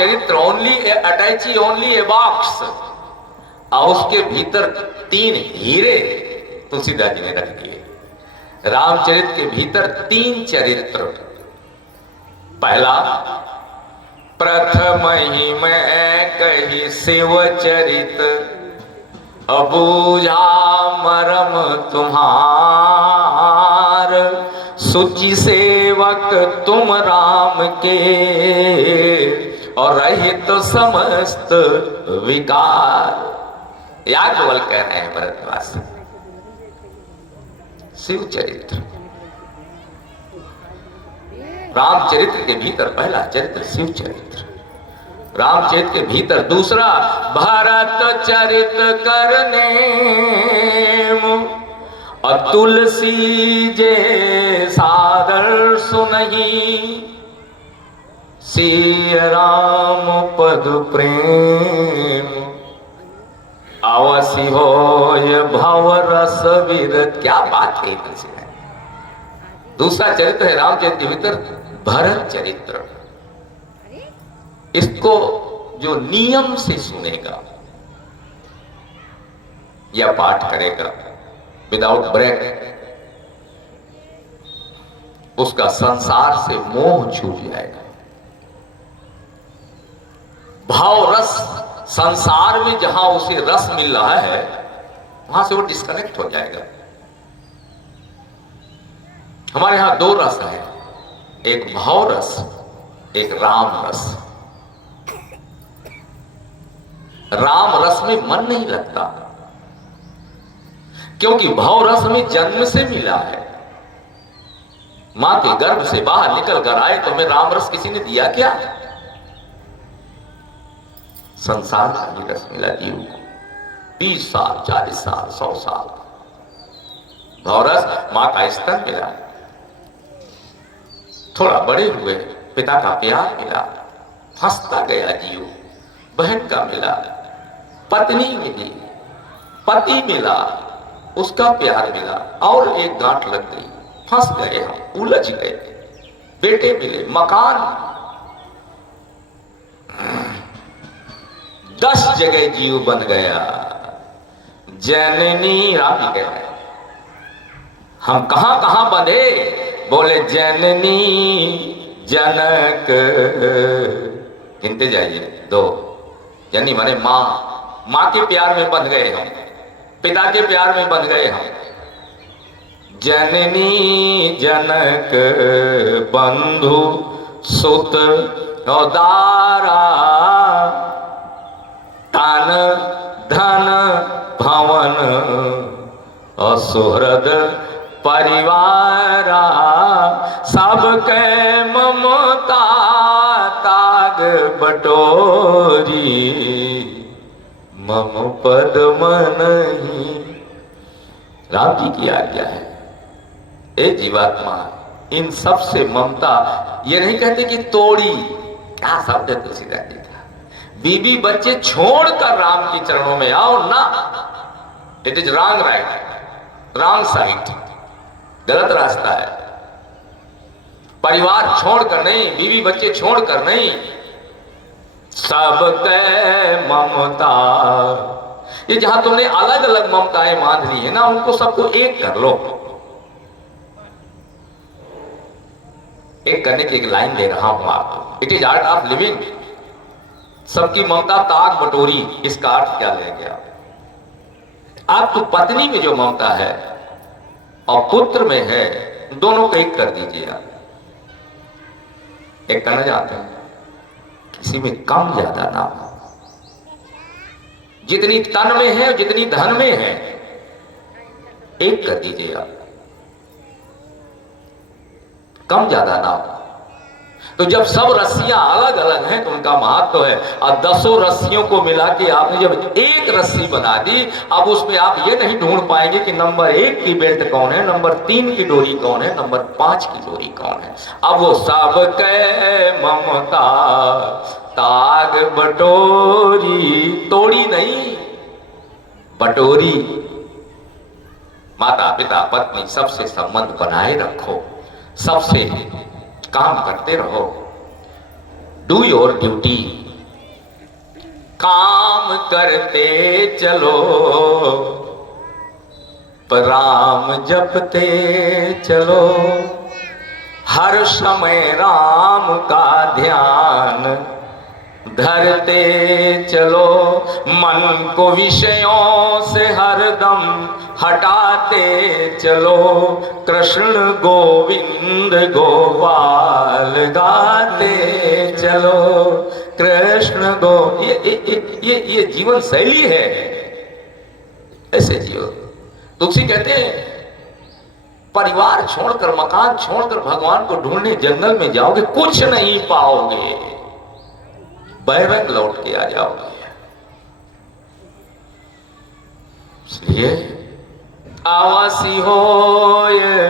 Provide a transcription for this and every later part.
Ramcharitra only attache only a box, और उसके भीतर 3 हीरे तुलसीदास जी ने रख दिए। रामचरित्र के भीतर 3 चरित्र। पहला, प्रथम ही मैं कही शिव चरित, अबूझा मरम तुम्हार, सुचि सेवक तुम राम के, और रहित तो समस्त विकार। याज्ञवल कह रहे हैं भरद्वाज। शिव चरित्र, रामचरित्र के भीतर पहला चरित्र शिव चरित्र, रामचरित्र के भीतर दूसरा भरत चरित करने, और तुलसी जे सादर सुनही, सिय राम पद प्रेम, अवसि होय भव रस विरत। क्या बात है तुलसी। दूसरा चरित्र है रामचरित्र के भीतर भरत चरित्र। इसको जो नियम से सुनेगा या पाठ करेगा विदाउट ब्रेक, उसका संसार से मोह छूट जाएगा। भाव रस, संसार में जहां उसे रस मिल रहा है वहां से वो डिस्कनेक्ट हो जाएगा। हमारे यहां 2 रस है, एक भाव रस, एक राम रस। राम रस में मन नहीं लगता, क्योंकि भाव रस में जन्म से मिला है। मां के गर्भ से बाहर निकल कर आए तो हमें राम रस किसी ने दिया क्या? संसार का ही रस मिला जीव को। 20 साल, 40 साल, 100 साल भाव रस मां का स्तन मिला, थोड़ा बड़े हुए पिता का प्यार मिला, हंसता गया जीव। बहन का मिला, पत्नी मिली, पति मिला, उसका प्यार मिला, और एक गांठ लग गई, फंस गए हम, उलझ गए। बेटे मिले, मकान, 10 जगह जीव बन गया। जननी राम कह रहे, हम कहां कहां बंधे? बोले जननी जनक, गिनते जाइए 2। जननी माने मां, मां के प्यार में बंध गए हम, पिता के प्यार में बंध गए हम। जननी जनक बंधु सुत दारा, तान धन भवन असुहृद परिवारा, सबके ममता ताग बटोरी, मम पद मनहि। राम जी की आज्ञा है, ए जीवात्मा, इन सब से ममता, ये नहीं कहते कि तोड़ी, क्या शब्द है तुलसीदास जी का। बीबी बच्चे छोड़कर राम के चरणों में आओ ना, it is wrong right, wrong side, गलत रास्ता है। परिवार छोड़कर नहीं, बीवी बच्चे छोड़कर नहीं, सबके ममता। ये जहां तुमने अलग अलग ममताएं बांध ली है ना, उनको सबको एक कर लो। एक करने की एक लाइन दे रहा हूं आपको, it is art of living. सबकी ममता ताक बटोरी, इसका अर्थ क्या लेंगे आप तो पत्नी में जो ममता है और पुत्र में है, दोनों को एक कर दीजिए आप। एक करना चाहते हैं, किसी में कम ज्यादा ना हो, जितनी तन में है जितनी धन में है, एक कर दीजिए आप, कम ज्यादा ना हो। तो जब सब रस्सियां अलग अलग हैं तो उनका महत्व है। और 10 रस्सियों को मिला के आपने जब एक रस्सी बना दी, अब उसमें आप ये नहीं ढूंढ पाएंगे कि नंबर 1 की बेल्ट कौन है, नंबर 3 की डोरी कौन है, नंबर 5 की डोरी कौन है। अब वो सबके ममता ताग बटोरी, तोड़ी नहीं, बटोरी। माता पिता पत्नी सबसे संबंध बनाए रखो, सबसे काम करते रहो। डू योर ड्यूटी, काम करते चलो, राम जपते चलो, हर समय राम का ध्यान धरते चलो, मन को विषयों से हरदम हटाते चलो, कृष्ण गोविंद गोपाल गाते चलो, कृष्ण गो ये जीवन शैली है, ऐसे जियो। तुलसी कहते हैं परिवार छोड़कर, मकान छोड़कर भगवान को ढूंढने जंगल में जाओगे, कुछ नहीं पाओगे, बैरंग लौट के आ जाओगे। इसलिए आवासी हो ये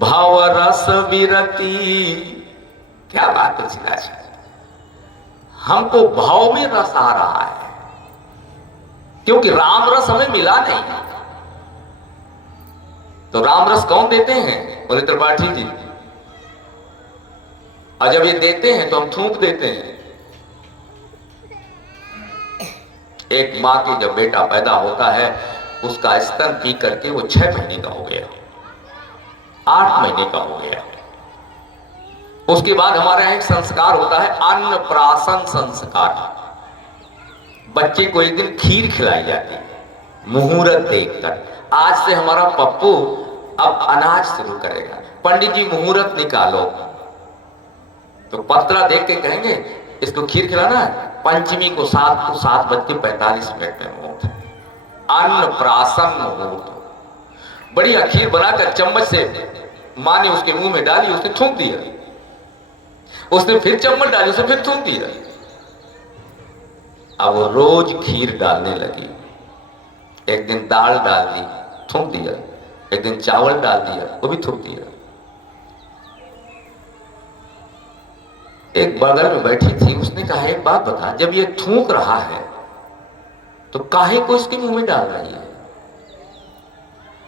भाव रस विरति। क्या बात तुलसीदास, हमको भाव में रस आ रहा है, क्योंकि राम रस हमें मिला नहीं। तो राम रस कौन देते हैं? बोले त्रिपाठी जी। और जब ये देते हैं तो हम थूक देते हैं। एक माँ के जब बेटा पैदा होता है, उसका स्तन पी करके वो 6 महीने का हो गया, 8 महीने का हो गया। उसके बाद हमारे यहाँ एक संस्कार होता है, अन्नप्राशन संस्कार। बच्चे को एक दिन खीर खिलाई जाती है मुहूर्त देखकर। आज से हमारा पप्पू अब अनाज शुरू करेगा, पंडित जी मुहूर्त निकालो। तो पत्रा देख के कहेंगे इसको खीर खिलाना है, पंचमी को 7:45 में मुहूर्त है, अन्नप्राशन मुहूर्त। बढ़िया खीर बनाकर चम्मच से माँ ने उसके मुंह में डाली, उसने थूक दिया, उसने फिर चम्मच डाली, उसने फिर थूक दिया। अब वो रोज खीर डालने लगी। एक दिन दाल डाल दी, थूक दिया, एक दिन चावल डाल दिया, वो भी थूक दिया। एक बगल में बैठी थी, उसने कहा एक बात बता, जब ये थूक रहा है तो काहे को इसके मुंह में डाल रही है?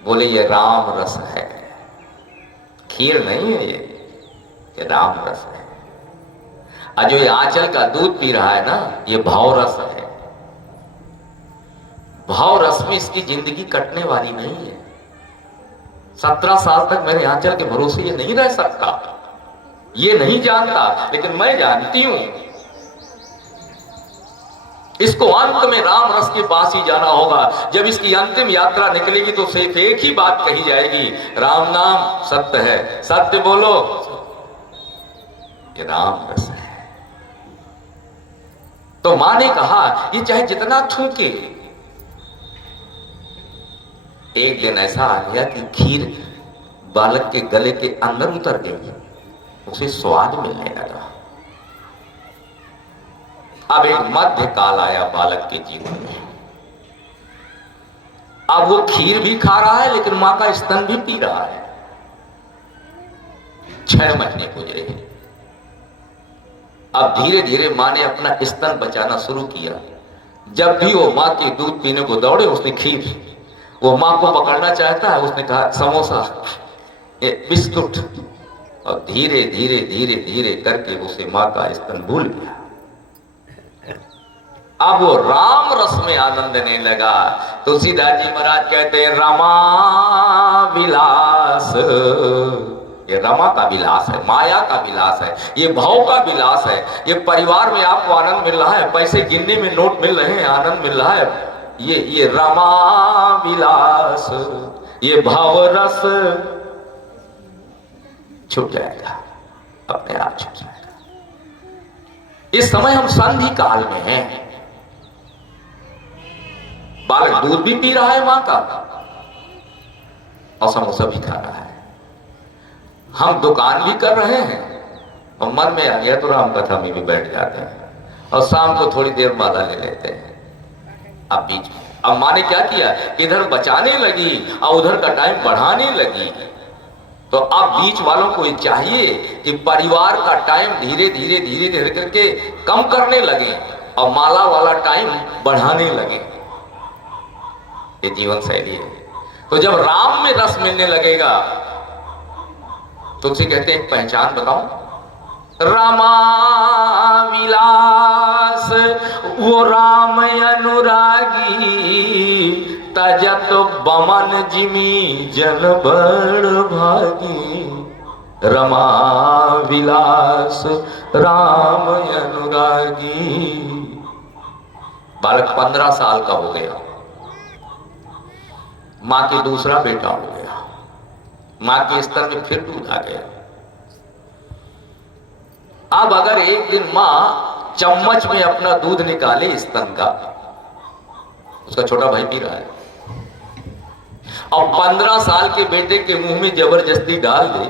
बोले ये राम रस है, खीर नहीं है, ये राम रस है। और जो ये आंचल का दूध पी रहा है ना, ये भाव रस है। भाव रस में इसकी जिंदगी कटने वाली नहीं है। 17 साल तक मेरे आंचल के भरोसे ये नहीं रह सकता, ये नहीं जानता, लेकिन मैं जानती हूं इसको अंत में राम रस के पास ही जाना होगा। जब इसकी अंतिम यात्रा निकलेगी तो सिर्फ एक ही बात कही जाएगी, राम नाम सत्य है, सत्य बोलो, ये राम रस है। तो मां ने कहा ये चाहे जितना थूके। एक दिन ऐसा आ गया कि खीर बालक के गले के अंदर उतर गई, उसे स्वाद मिलने लगा। अब एक मध्य काल आया बालक के जीवन में। अब वो खीर भी खा रहा है, लेकिन मां का स्तन भी पी रहा है। 6 महीने गुजरे। अब धीरे धीरे मां ने अपना स्तन बचाना शुरू किया। जब भी वो मां के दूध पीने को दौड़े, उसने खीर, वो मां को पकड़ना चाहता है, उसने कहा समोसा, बिस्कुट, और धीरे धीरे धीरे धीरे करके उसे मां का स्तन भूल गया। अब वो राम रस में आनंद लेने लगा। तुलसीदास जी महाराज कहते हैं रमा विलास, ये रमा का विलास है, माया का विलास है, ये भाव का विलास है। ये परिवार में आपको आनंद मिल रहा है, पैसे गिनने में नोट मिल रहे हैं, आनंद मिल रहा है, ये रमा विलास, ये भाव रस छूट जाएगा, अपने आप छूट जाएगा। इस समय हम संधि काल में हैं। बालक दूध भी पी रहा है मां का, और समोसा भी खा रहा है। हम दुकान भी कर रहे हैं, और मन में आ गया तो राम कथा में भी बैठ जाते हैं, और शाम को थोड़ी देर माला ले लेते हैं। अब बीच में अब मां ने क्या किया, इधर बचाने लगी और उधर का टाइम बढ़ाने लगी। तो अब बीच वालों को ये चाहिए कि परिवार का टाइम धीरे धीरे धीरे धीरे करके कम करने लगे और माला वाला टाइम बढ़ाने लगे। ये जीवन शैली है। तो जब राम में रस मिलने लगेगा, तुलसी कहते हैं पहचान बताओ, रमा विलास वो राम अनुरागी तजत बमन जिमी जन बड़ भागी रमा विलास राम अनुरागी। बालक 15 साल का हो गया, मां के दूसरा बेटा हो गया, मां के स्तर में फिर दूध आ गया। अब अगर एक दिन मां चम्मच में अपना दूध निकाले स्तन का, उसका छोटा भाई पी रहा है, और 15 साल के बेटे के मुंह में जबरदस्ती डाल दे,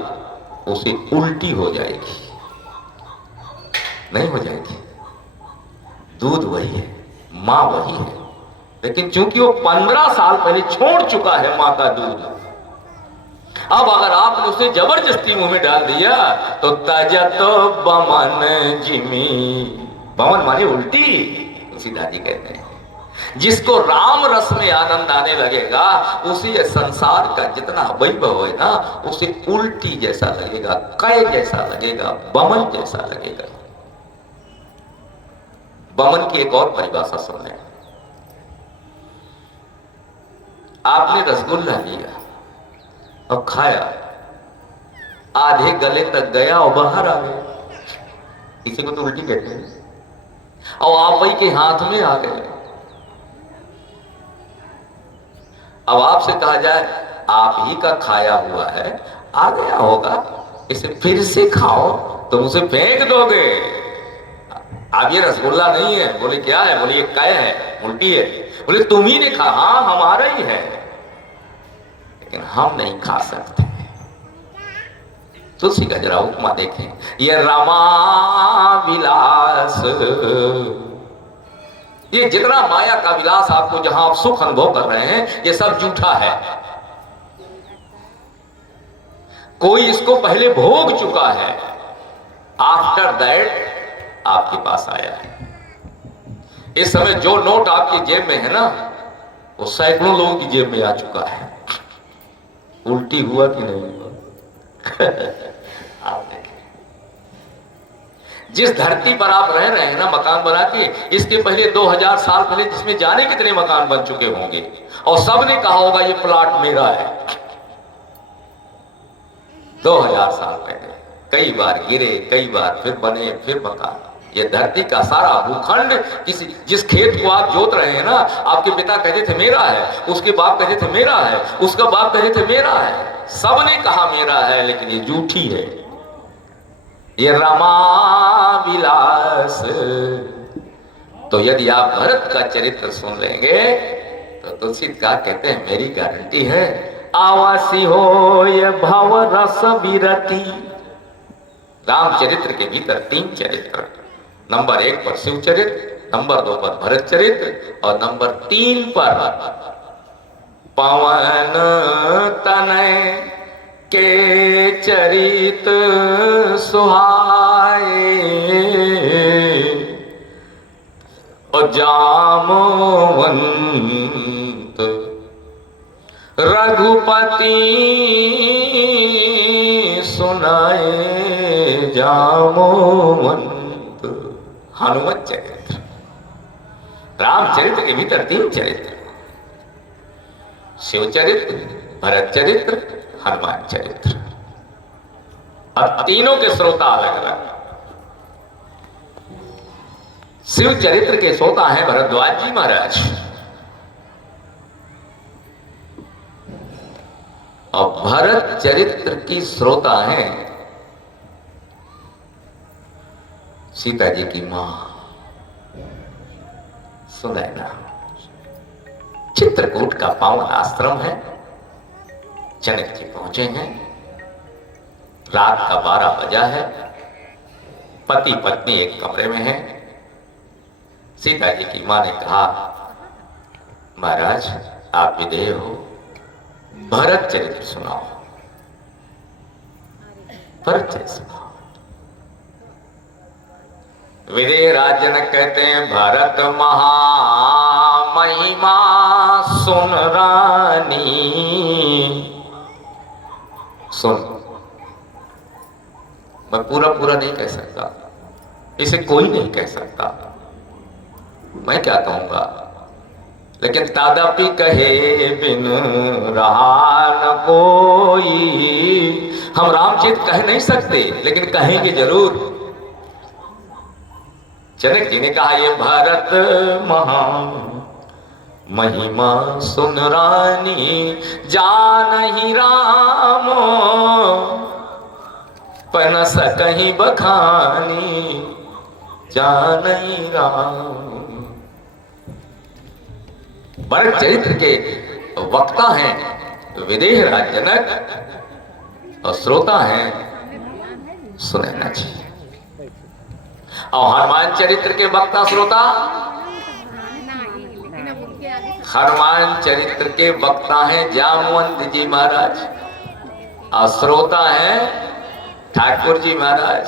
उसे उल्टी हो जाएगी, नहीं हो जाएगी? दूध वही है, मां वही है, लेकिन चूंकि वो 15 साल पहले छोड़ चुका है मां का दूध, अब अगर आपने उसे जबरदस्ती मुंह में डाल दिया तो तजत बमन जिमी, बमन माने उल्टी, उसी दादी कहते हैं। जिसको राम रस में आनंद आने लगेगा उसे ये संसार का जितना वैभव है ना, उसे उल्टी जैसा लगेगा, कय जैसा लगेगा, बमन जैसा लगेगा। बमन की एक और परिभाषा सुन लें। आपने रसगुल्ला लिया और खाया, आधे गले तक गया और बाहर आ गया, इसी को तो उल्टी कहते हैं। और आप वही के हाथ में आ गए। अब आपसे कहा जाए आप ही का खाया हुआ है, आ गया होगा, इसे फिर से खाओ, तुम उसे फेंक दोगे। अब ये रसगुल्ला नहीं है, बोले क्या है, बोले ये काय है, उल्टी है, बोले तुम ही ने खा, हाँ हमारा ही है, लेकिन हम नहीं खा सकते। तुलसी का जरा उपमा देखें, ये रमा विलास, ये जितना माया का विलास आपको जहां आप सुख अनुभव कर रहे हैं, ये सब झूठा है। कोई इसको पहले भोग चुका है, आफ्टर दैट आपके पास आया है। इस समय जो नोट आपकी जेब में है ना, वो सैकड़ों लोगों की जेब में आ चुका है। उल्टी हुआ कि नहीं हुआ? आप देखें, जिस धरती पर आप रह रहे हैं ना मकान बना के, इसके पहले 2000 साल पहले जिसमें जाने कितने मकान बन चुके होंगे, और सबने कहा होगा ये प्लॉट मेरा है। 2000 साल पहले कई बार गिरे, कई बार फिर बने, फिर मकान। ये धरती का सारा भूखंड, किसी जिस खेत को आप जोत रहे हैं ना, आपके पिता कहते थे मेरा है, उसके बाप कहते थे मेरा है, उसका बाप कहते थे मेरा है, सबने कहा मेरा है, लेकिन ये झूठी है, ये रमा विलास। तो यदि आप भरत का चरित्र सुन लेंगे तो तुलसीदास कहते हैं मेरी गारंटी है, आवासी हो ये भव रस विरति। रामचरित्र के भीतर 3 चरित्र, नंबर 1 पर शिव चरित्र, नंबर 2 पर भरत चरित्र, और नंबर 3 पर पवन तनय के चरित सुहाए, और जामवंत रघुपति सुनाए, जामवंत। हनुमत चरित्र, रामचरित्र के भीतर 3 चरित्र, शिव चरित्र, भरत चरित्र, हनुमान चरित्र, और तीनों के श्रोता अलग अलग। शिव चरित्र के श्रोता हैं भरद्वाज जी महाराज, और भरत चरित्र की श्रोता हैं सीता जी की मां सुनैना। चित्रकूट का पावन आश्रम है, जनक जी पहुंचे हैं, रात का 12 बजा है, पति पत्नी एक कमरे में हैं। सीता जी की मां ने कहा महाराज आप विदेह हो, भरत चरित्र सुनाओ, भरत चरित्र सुनाओ। विदेह राज जनक कहते हैं भरत महिमा सुन रानी। सुन, मैं पूरा पूरा नहीं कह सकता, इसे कोई नहीं कह सकता, मैं क्या कहूंगा। लेकिन तदपि कहे बिन रहा न कोई, हम रामचरित कह नहीं सकते लेकिन कहेंगे जरूर। जनक जी ने कहा ये भरत महान महिमा सुन रानी, जानहि राम पन सकहि बखानी, जानहि राम। भरत चरित्र के वक्ता हैं विदेह राज जनक और श्रोता हैं सुनैना जी। और हनुमान चरित्र के वक्ता श्रोता, हनुमान चरित्र के वक्ता हैं जामवंत जी महाराज और श्रोता हैं ठाकुर जी महाराज।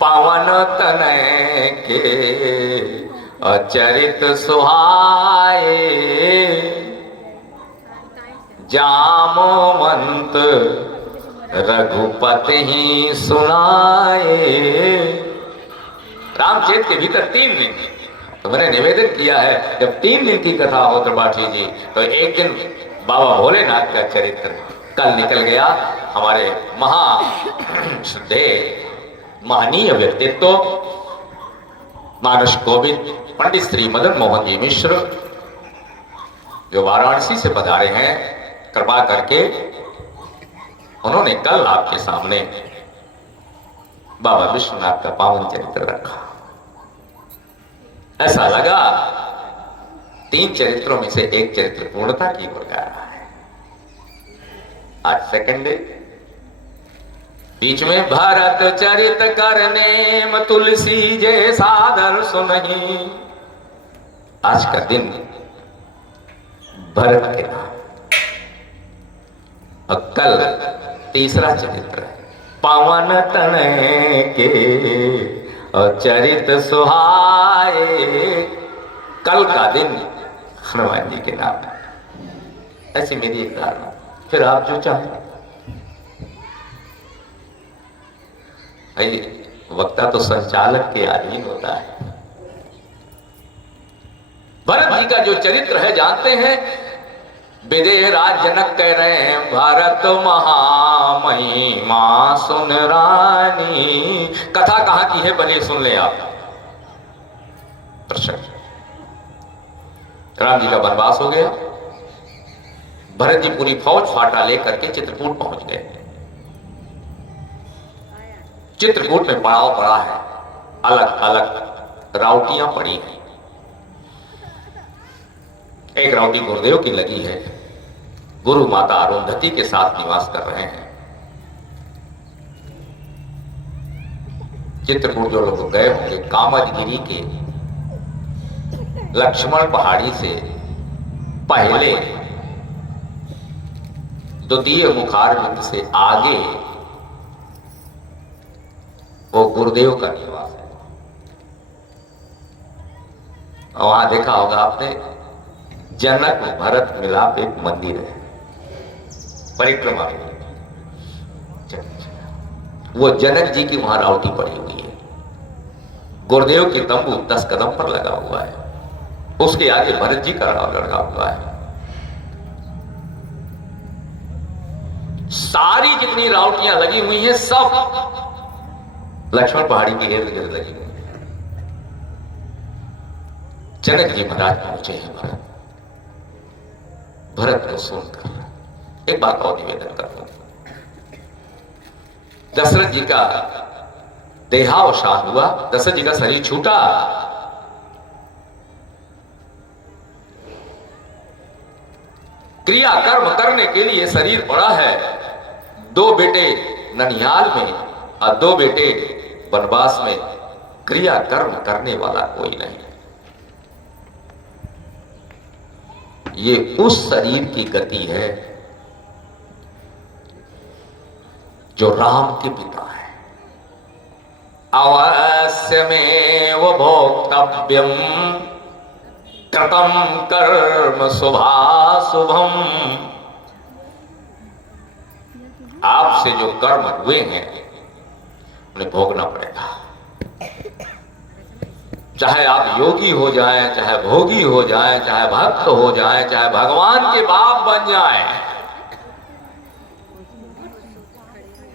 पावन तनय के चरित सुहाए, जामवंत रघुपति ही सुनाए। रामचरित के भीतर 3 दिन, तो मैंने निवेदन किया है जब 3 दिन की कथा हो त्रिपाठी जी, तो एक दिन बाबा भोलेनाथ का चरित्र कल निकल गया। हमारे महनीय व्यक्तित्व मानस गोविंद पंडित श्री मदन मोहन जी मिश्र जो वाराणसी से पधारे हैं, कृपा करके उन्होंने कल आपके सामने बाबा विश्वनाथ का पावन चरित्र रखा। ऐसा लगा 3 चरित्रों में से एक चरित्र पूर्णता की ओर जा रहा है। आज सेकंड डे, बीच में भरत चरित करने तुलसी जय सादर सुनहि। आज का दिन भरत के नाम, और कल तीसरा चरित्र है पावन तनय के और चरित सुहाए। कल का दिन हनुमान जी के नाम। ऐसी मेरी एक धारणा, फिर आप जो चाहें। वक्ता तो संचालक के अधीन होता है। भरत जी का जो चरित्र है जानते हैं, विदेह राज जनक कह रहे हैं भरत महामहिमा सुन रानी। कथा कहां की है बने सुन ले आप। प्रश्न, राम जी का वनवास हो गया, भरत जी पूरी फौज फाटा लेकर के चित्रकूट पहुंच गए। चित्रकूट में पड़ाव पड़ा है, अलग अलग राउटियां पड़ी हैं। एक राउटी गुरुदेव की लगी है, गुरु माता अरुंधति के साथ निवास कर रहे हैं। चित्रकूट जो लोग गए होंगे, कामदगिरी के लक्ष्मण पहाड़ी से पहले द्वितीय मुखारबिंद से आगे वो गुरुदेव का निवास है। और वहां देखा होगा आपने, जनक भरत मिलाप एक मंदिर है, परिक्रमा में वो जनक जी की वहां राउटी पड़ी हुई है। गुरुदेव की तंबू 10 कदम पर लगा हुआ है, उसके आगे भरत जी का राव लगा हुआ है। सारी जितनी राउटियां लगी हुई हैं सब लक्ष्मण पहाड़ी के इर्द गिर्द लगी हुई है। जनक जी महाराज पहुंचे हैं भरत को सुनकर। एक बात और निवेदन करता हूं, दशरथ जी का देहावसान हुआ, दशरथ जी का शरीर छूटा। क्रिया कर्म करने के लिए शरीर पड़ा है। 2 बेटे ननिहाल में और 2 बेटे वनवास में, क्रिया कर्म करने वाला कोई नहीं। ये उस शरीर की गति है जो राम के पिता है। अवश्य में वो भोक्तव्यम कृतम कर्म शुभाशुभम। आपसे जो कर्म हुए हैं उन्हें भोगना पड़ेगा। चाहे आप योगी हो जाएं, चाहे भोगी हो जाएं, चाहे भक्त हो जाएं, चाहे भगवान के बाप बन जाएं,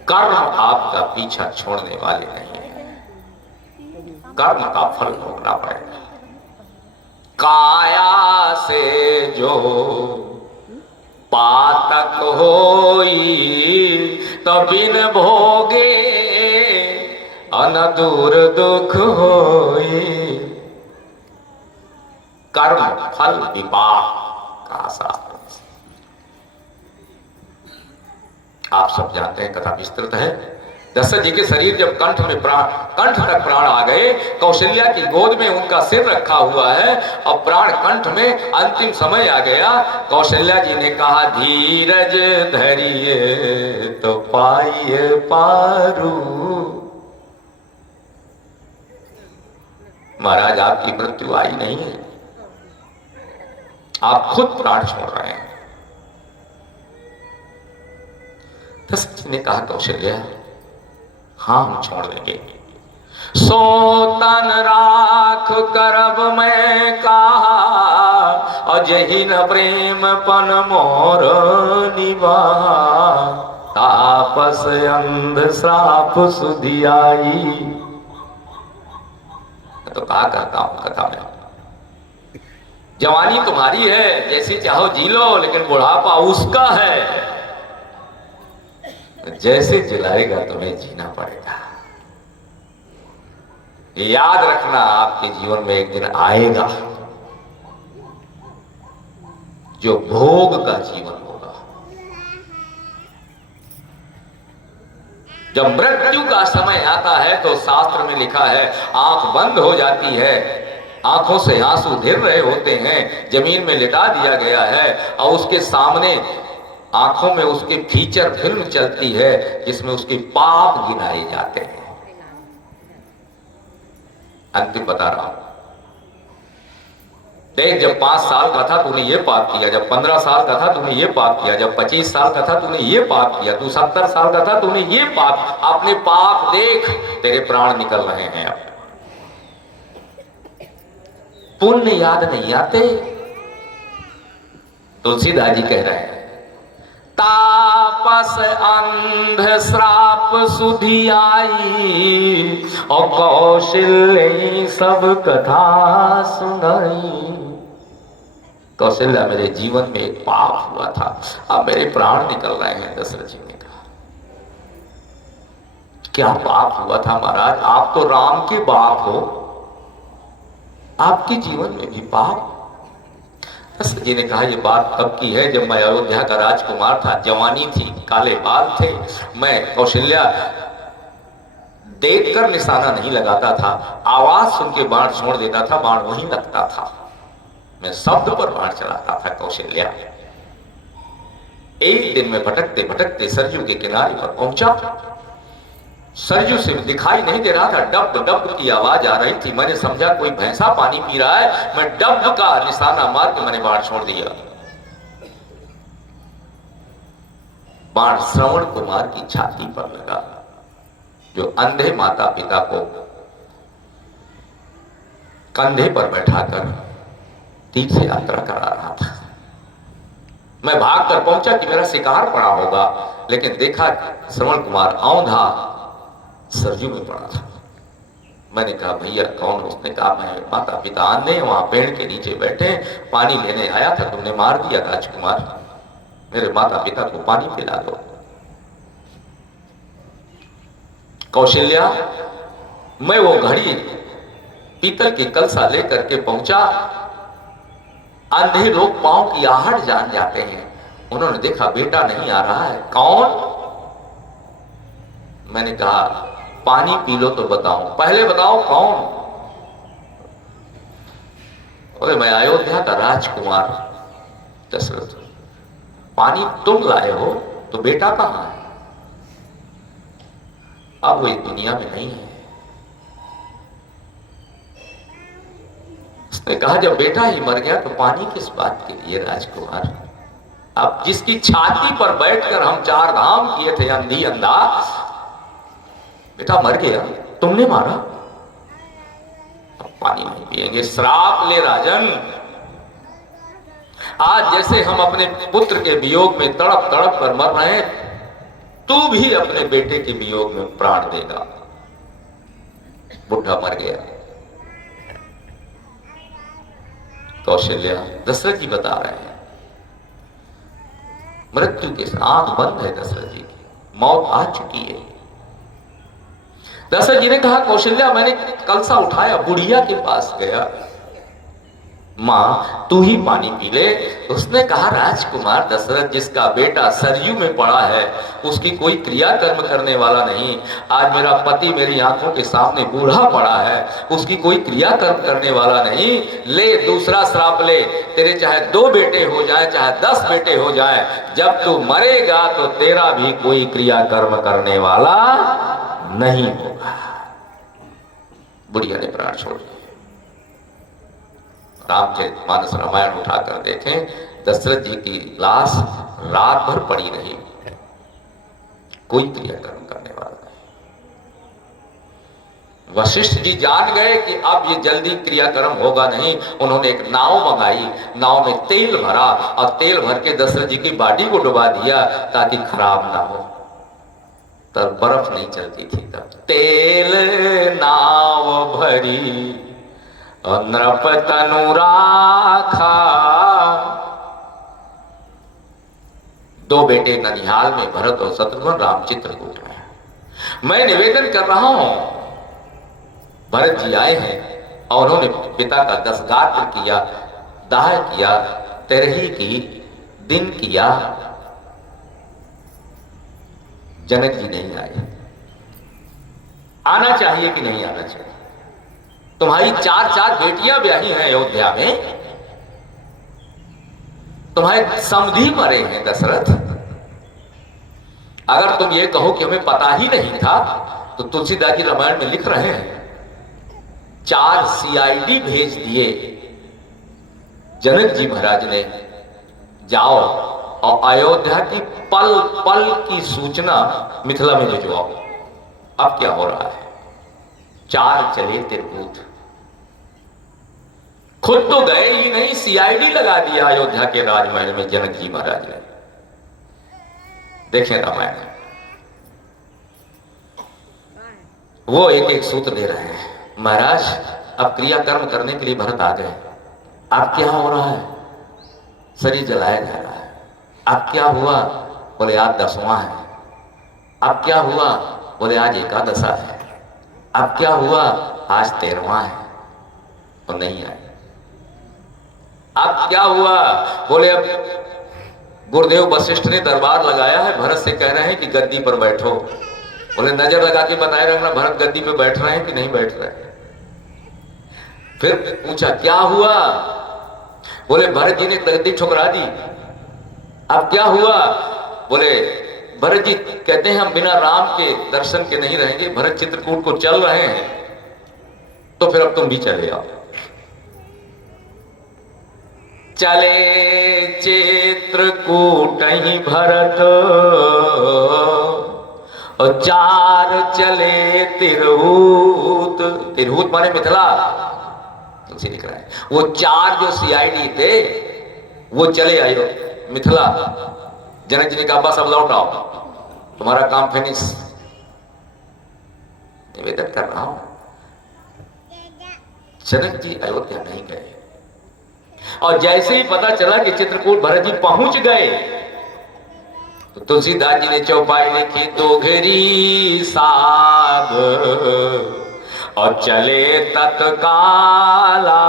कर्म आपका पीछा छोड़ने वाले नहीं है। कर्म का फल भोगना पड़ेगा। काया से जो पातक होई तो बिन भोगे अनदूर दुख होई। कर्म फल विपाक का आसार। आप सब जानते हैं, कथा विस्तृत है। दशरथ जी के शरीर जब कंठ तक प्राण आ गए, कौशल्या की गोद में उनका सिर रखा हुआ है, अब प्राण कंठ में, अंतिम समय आ गया। कौशल्या जी ने कहा, धीरज धरिए तो पाइए पारू। महाराज, आपकी मृत्यु आई नहीं है, आप खुद प्राण छोड़ रहे हैं। दशरथ जी ने कहा, कौशल्या, हाँ हम छोड़ देंगे। सो तन राख करब मैं कहा, अजहि न प्रेम पन मोर निभा। तापस अंध श्राप सुधि आई। तो कहा करता हूं कथा में, जवानी तुम्हारी है, जैसी चाहो जी लो, लेकिन बुढ़ापा उसका है, जैसे जलाएगा तुम्हें जीना पड़ेगा। याद रखना, आपके जीवन में एक दिन आएगा जो भोग का जीवन होगा। जब मृत्यु का समय आता है तो शास्त्र में लिखा है, आंख बंद हो जाती है, आंखों से आंसू गिर रहे होते हैं, जमीन में लिटा दिया गया है, और उसके सामने आंखों में उसकी फीचर फिल्म चलती है जिसमें उसके पाप गिनाए जाते हैं। अंतिम बता रहा हूं, देख, जब 5 साल का था तूने ये पाप किया, जब 15 साल का था तूने ये पाप किया, जब 25 साल का था तूने ये पाप किया, तू 70 साल का था तूने ये पाप, अपने पाप देख, तेरे प्राण निकल रहे हैं। अब पुण्य याद नहीं आते। तुलसीदास जी कह रहे हैं, तापस अंध श्राप सुधि आई, और कौशल्य सब कथा सुनाई। कौशल्या, मेरे जीवन में एक पाप हुआ था, अब मेरे प्राण निकल रहे हैं। दशरथ जी ने कहा, क्या पाप हुआ था महाराज? आप तो राम के बाप हो, आपके जीवन में भी पाप? दशरथ जी ने कहा, यह बात तब की है जब मैं अयोध्या का राजकुमार था, जवानी थी, काले बाल थे, मैं कौशल्या देखकर निशाना नहीं लगाता था, आवाज सुन के बाण छोड़ देता था, बाण वहीं लगता था, मैं शब्द पर बाण चलाता था। कौशल्या, एक दिन में भटकते भटकते सरजू के किनारे पर पहुंचा। सरजू से दिखाई नहीं दे रहा था, डब डब की आवाज आ रही थी। मैंने समझा कोई भैंसा पानी पी रहा है, मैं डब का निशाना मार के मैंने बाण छोड़ दिया। बाण श्रवण कुमार की छाती पर लगा, जो अंधे माता पिता को कंधे पर बैठाकर तीर्थ यात्रा करा रहा था। मैं भागकर पहुंचा कि मेरा शिकार पड़ा होगा, लेकिन देखा श्रवण कुमार औंधा सरजू में पड़ा था। मैंने कहा, भैया कौन? उसने कहा, मैं माता पिता अंधे, वहां पेड़ के नीचे बैठे, पानी लेने आया था, तुमने मार दिया राजकुमार, मेरे माता पिता को पानी पिला दो। कौशल्या, मैं वो घड़ी पीतल की कलसा लेकर के पहुंचा। अंधे लोग पांव की आहट जान जाते हैं। उन्होंने देखा बेटा नहीं आ रहा है। कौन? मैंने कहा, पानी पी लो तो बताऊं, पहले बताओ कौन? अरे मैं अयोध्या का राजकुमार दशरथ। पानी तुम लाए हो तो बेटा कहां है? अब वो इस दुनिया में नहीं है। उसने कहा, जब बेटा ही मर गया तो पानी किस बात के लिए राजकुमार? अब जिसकी छाती पर बैठकर हम 4 धाम किए थे अंधी अंधा, बेटा मर गया, तुमने मारा, अब पानी नहीं पिएंगे। श्राप ले राजन। आज जैसे हम अपने पुत्र के वियोग में तड़प तड़प कर मर रहे हैं, तू भी अपने बेटे के वियोग में प्राण देगा। बुढ़ा मर गया। कौशल्या दशरथ जी बता रहे हैं, मृत्यु के आंख बंद है दशरथ जी की, मौत आ चुकी है। दशरथ जी ने कहा, कौशल्या मैंने कलसा उठाया, बुढ़िया के पास गया, मां तू ही पानी पी ले। उसने कहा, राजकुमार दशरथ, जिसका बेटा सरयू में पड़ा है उसकी कोई क्रिया कर्म करने वाला नहीं। आज मेरा पति मेरी आंखों के सामने बूढ़ा पड़ा है, उसकी कोई क्रिया कर्म करने वाला नहीं। ले दूसरा श्राप ले, तेरे चाहे 2 बेटे हो जाए चाहे 10 बेटे हो जाए, जब तू मरेगा तो तेरा भी कोई क्रिया कर्म करने वाला नहीं होगा। बुढ़िया ने प्राण छोड़ दिया। रामचरितमानस रामायण उठाकर देखें, दशरथ जी की लाश रात भर पड़ी रही, कोई क्रियाकर्म करने वाला नहीं। वशिष्ठ जी जान गए कि अब ये जल्दी क्रियाकर्म होगा नहीं। उन्होंने एक नाव मंगाई, नाव में तेल भरा और तेल भर के दशरथ जी की बॉडी को डुबा दिया ताकि खराब ना हो। तब बर्फ नहीं चलती थी, तब तेल नाव भरी नृप तनु राखा। 2 बेटे ननिहाल में, भरत और शत्रुघ्न, राम चित्रकूट में। मैं निवेदन कर रहा हूं, भरत जी आए हैं और उन्होंने पिता का 10 गात्र किया, दाह किया, तेरही की, दिन किया। जनक जी नहीं आए। आना चाहिए कि नहीं आना चाहिए? तुम्हारी 4 बेटियां ब्याही हैं अयोध्या में, तुम्हारे समधी मरे हैं दशरथ। अगर तुम ये कहो कि हमें पता ही नहीं था, तो तुलसीदास जी रामायण में लिख रहे हैं 4 CID भेज दिए जनक जी महाराज ने, जाओ और अयोध्या की पल पल की सूचना मिथिला में भिजवाओ। अब क्या हो रहा है? 4 चले तिरहुत। खुद तो गए ही नहीं, CID लगा दिया अयोध्या के राजमहल में जनक जी महाराज ने। देखें रामायण, वो एक एक सूत्र दे रहे हैं। महाराज अब क्रियाकर्म करने के लिए भरत आ गए। अब क्या हो रहा है? शरीर जलाया जा रहा है। अब क्या हुआ? बोले आज 10वां है। अब क्या हुआ? बोले आज एकादशा है। अब क्या हुआ? आज 13वां है। और नहीं आए। अब क्या हुआ? बोले अब गुरुदेव वशिष्ठ ने दरबार लगाया है, भरत से कह रहे हैं कि गद्दी पर बैठो। बोले नजर लगा के बताए रखना भरत गद्दी पे बैठ रहे हैं कि नहीं बैठ रहे हैं। फिर पूछा क्या हुआ? बोले भरत जी ने गद्दी ठुकरा दी। अब क्या हुआ? बोले भरत जी कहते हैं हम बिना राम के दर्शन के नहीं रहेंगे, भरत चित्रकूट को चल रहे हैं, तो फिर अब तुम भी चले आओ। चले चित्रकूट ही भरत और 4 चले तिरहुत। तिरहुत माने मिथिला, तुलसी लिख रहा है। वो 4 जो CID थे वो चले आयो मिथिला। जनक जी ने कहा बस अब लौट आओ, तुम्हारा काम फिनिश। निवेदन कर रहा हूं, जनक जी अयोध्या नहीं गए और जैसे ही पता चला कि चित्रकूट भरत जी पहुंच गए तो तुलसीदास जी ने चौपाई लिखी, दोघरी साध और चले तत्काला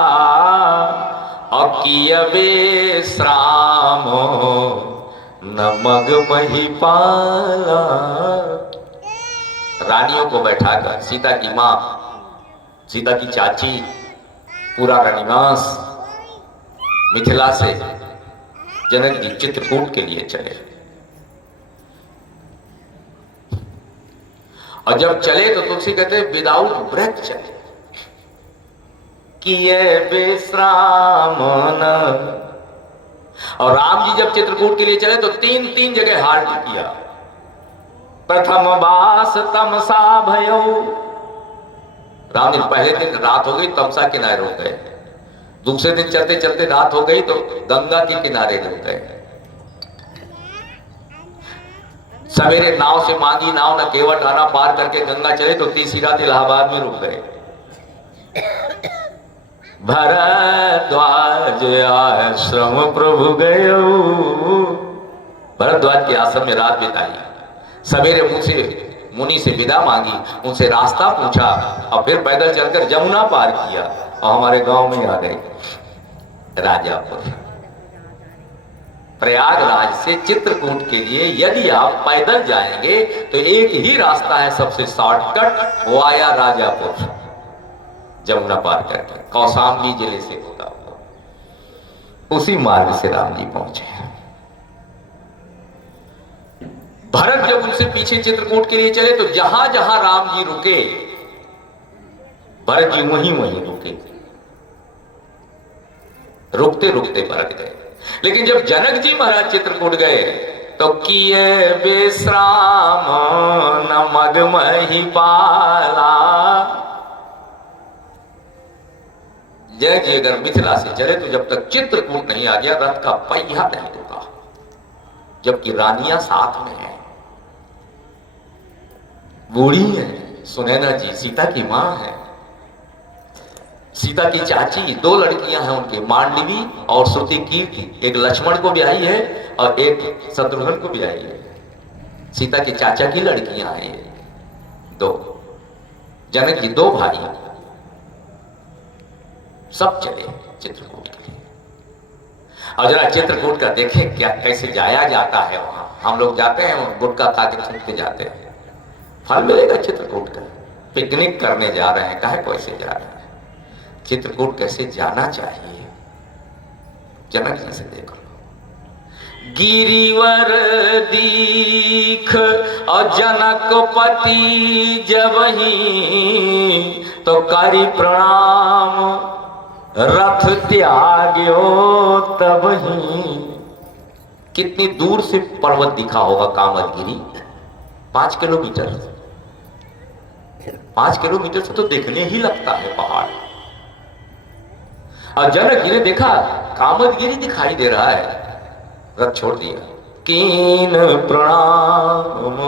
और किया विश्राम न मग महिपाला। रानियों को बैठाकर, सीता की मां, सीता की चाची, पूरा रानीवास मिथिला से जनक जी चित्रकूट के लिए चले। और जब चले तो तुलसी कहते विदाउट ब्रेक चले, किए विश्राम न। और राम जी जब चित्रकूट के लिए चले तो 3 जगह हाल्ट किया। प्रथम वास तमसा भयो, राम जी पहले दिन रात हो गई, तमसा किनारे रुक गए। दूसरे दिन चलते चलते रात हो गई तो गंगा के किनारे रुक गए। सवेरे नाव से मांगी नाव, न केवट आना पार करके गंगा चले तो तीसरी रात इलाहाबाद में रुक गए। भरद्वाज आश्रम प्रभु गए, भरद्वाज के आश्रम में रात बिताई। सवेरे मुनि से विदा मांगी, उनसे रास्ता पूछा और फिर पैदल चलकर जमुना पार किया और हमारे गांव में आ गए राजापुर। प्रयागराज से चित्रकूट के लिए यदि आप पैदल जाएंगे तो एक ही रास्ता है सबसे शॉर्टकट, वाया राजापुर, जमुना पार करके कौशाम्बी जिले से होता हुआ उसी मार्ग से राम जी पहुंचे। भरत जब उनसे पीछे चित्रकूट के लिए चले तो जहां जहां राम जी रुके भरत जी वहीं वहीं रुके, रुकते रुकते भरत गए। लेकिन जब जनक जी महाराज चित्रकूट गए तो किए विश्राम न मग महिपाला। जनक जी अगर मिथिला से चले तो जब तक चित्रकूट नहीं आ गया रथ का पहिया नहीं रुका, जबकि रानियां साथ में है, बूढ़ी है। सुनैना जी सीता की मां है, सीता की चाची, दो लड़कियां हैं उनके, मांडवी और श्रुति कीर्ति। एक लक्ष्मण को ब्याही है और एक शत्रुघ्न को ब्याही है। सीता के चाचा की लड़कियां हैं ये दो। जनक जी दो भाई सब चले चित्रकूट के लिए। और जरा चित्रकूट का देखें क्या कैसे जाया जाता है। वहां हम लोग जाते हैं, गुटखा खा के थूकते जाते हैं, फल मिलेगा चित्रकूट का। पिकनिक करने जा रहे हैं, काहे कैसे जा रहे हैं, चित्रकूट कैसे जाना चाहिए जनक जी से देख लो। गिरिवर दीख और जनकपति जबही तो करी प्रणाम रथ त्याग्यो तबही। कितनी दूर से पर्वत दिखा होगा कामदगिरी, 5 किलोमीटर। 5 किलोमीटर से तो देखने ही लगता है पहाड़। और जनक जी ने देखा कामदगिरी दिखाई दे रहा है, रथ छोड़ दिया, कीन प्रणाम,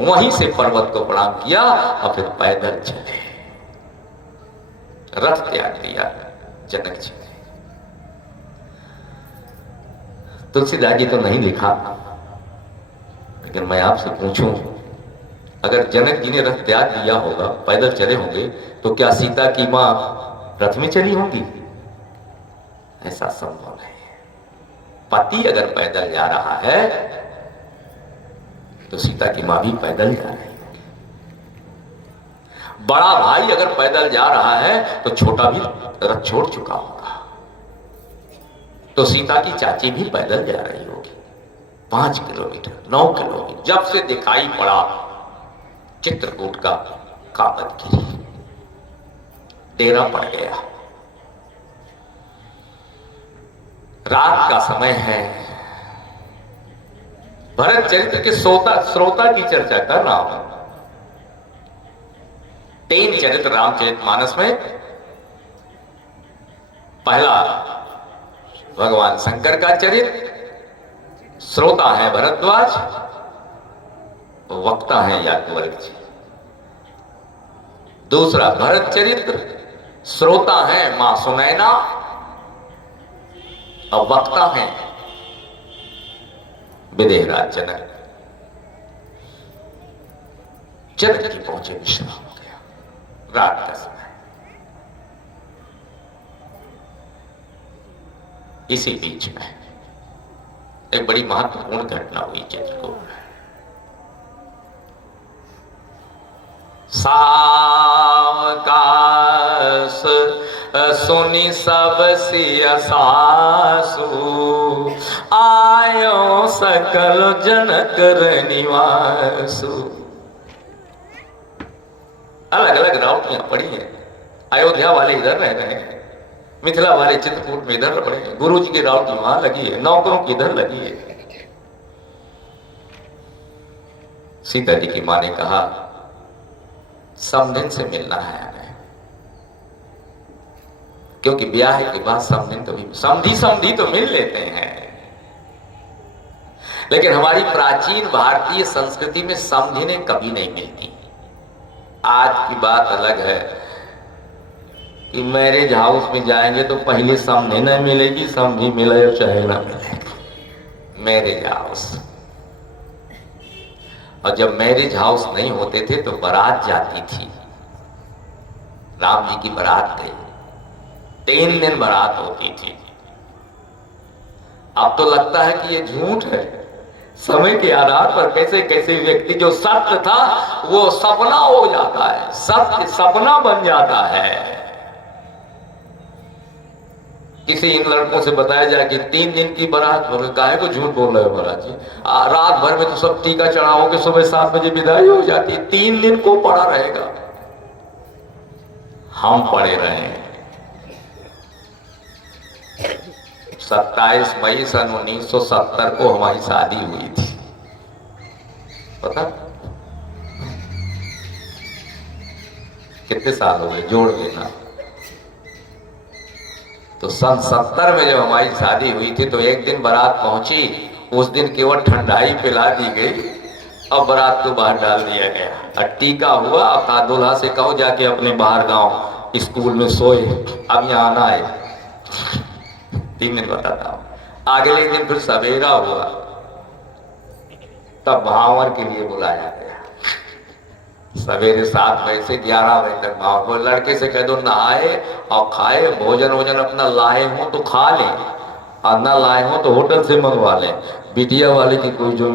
वहीं से पर्वत को प्रणाम किया और फिर पैदल चले, रथ त्याग दिया जनक जी ने। तुलसीदास जी तो नहीं लिखा, लेकिन मैं आपसे पूछूं, अगर जनक जी ने रथ त्याग दिया होगा, पैदल चले होंगे, तो क्या सीता की मां रथ में चली होंगी? ऐसा संभव नहीं। पति अगर पैदल जा रहा है तो सीता की मां भी पैदल जा रही होगी। बड़ा भाई अगर पैदल जा रहा है तो छोटा भी रथ छोड़ चुका होगा, तो सीता की चाची भी पैदल जा रही होगी। 5 किलोमीटर 9 किलोमीटर जब से दिखाई पड़ा चित्रकूट का कामदगिरी, डेरा पड़ गया। रात का समय है। भरत चरित्र के श्रोता की चर्चा कर रहा हूं। 3 चरित्र रामचरितमानस में। पहला भगवान शंकर का चरित्र, श्रोता है भरद्वाज, वक्ता है याज्ञवल्क्य जी। दूसरा भरत चरित्र, श्रोता है मां सुनैना और वक्ता है विदेहराज जनक। जनक जी पहुंचे, विश्राम हो गया, रात का समय। इसी बीच में एक बड़ी महत्वपूर्ण घटना हुई चित्रकूट में। सावकाश सुनि सब सिय सासु, आयो सकल जनक निवासु। अलग अलग राउटियां पड़ी हैं। अयोध्या वाले इधर रह रहे हैं, मिथिला वाले चित्रकूट में इधर पड़े हैं, गुरु जी की राउटी वहां लगी है, नौकरों की इधर लगी है। सीता जी की मां ने कहा समधिन से मिलना है हमें, क्योंकि ब्याह के बाद समधिन तो भी समधी तो मिल लेते हैं, लेकिन हमारी प्राचीन भारतीय संस्कृति में समधिनें कभी नहीं मिलती। आज की बात अलग है कि मैरिज हाउस में जाएंगे तो पहले समधी नहीं मिलेगी, समधी मिले चाहे ना मिले। मैरिज हाउस, और जब मैरिज हाउस नहीं होते थे तो बारात जाती थी। राम जी की बारात गई, 3 दिन बारात होती थी। अब तो लगता है कि ये झूठ है। समय के आधार पर कैसे कैसे व्यक्ति जो सत्य था वो सपना हो जाता है, सत्य सपना बन जाता है। किसी इन लड़कों से बताया जाए कि 3 दिन की बारात, काहे को झूठ बोल रहे हो महाराज जी, रात भर में तो सब टीका चढ़ाओ के सुबह 7 बजे विदाई हो जाती है, 3 दिन को पड़ा रहेगा। हम पड़े रहे। 27 मई सन 1970 को हमारी शादी हुई थी, पता कितने साल हो गए जोड़ लेना। तो सन 70 में जब हमारी शादी हुई थी तो एक दिन बारात पहुंची, उस दिन केवल ठंडाई पिला दी गई और बारात को बाहर डाल दिया गया। और टीका हुआ, अब दूल्हा से कहो जाके अपने बाहर गांव स्कूल में सोए, अब यहाँ आना है। 3 दिन बताता हूं। अगले दिन फिर सवेरा हुआ, तब भावर के लिए बुलाया गया। सवेरे 7 बजे से 11 बजे तक भावर, लड़के से कह दो नहाए और खाए, भोजन वोजन अपना लाए हो तो खा ले, और ना लाए हो तो होटल से मंगवा ले। बिटिया वाले की कोई जो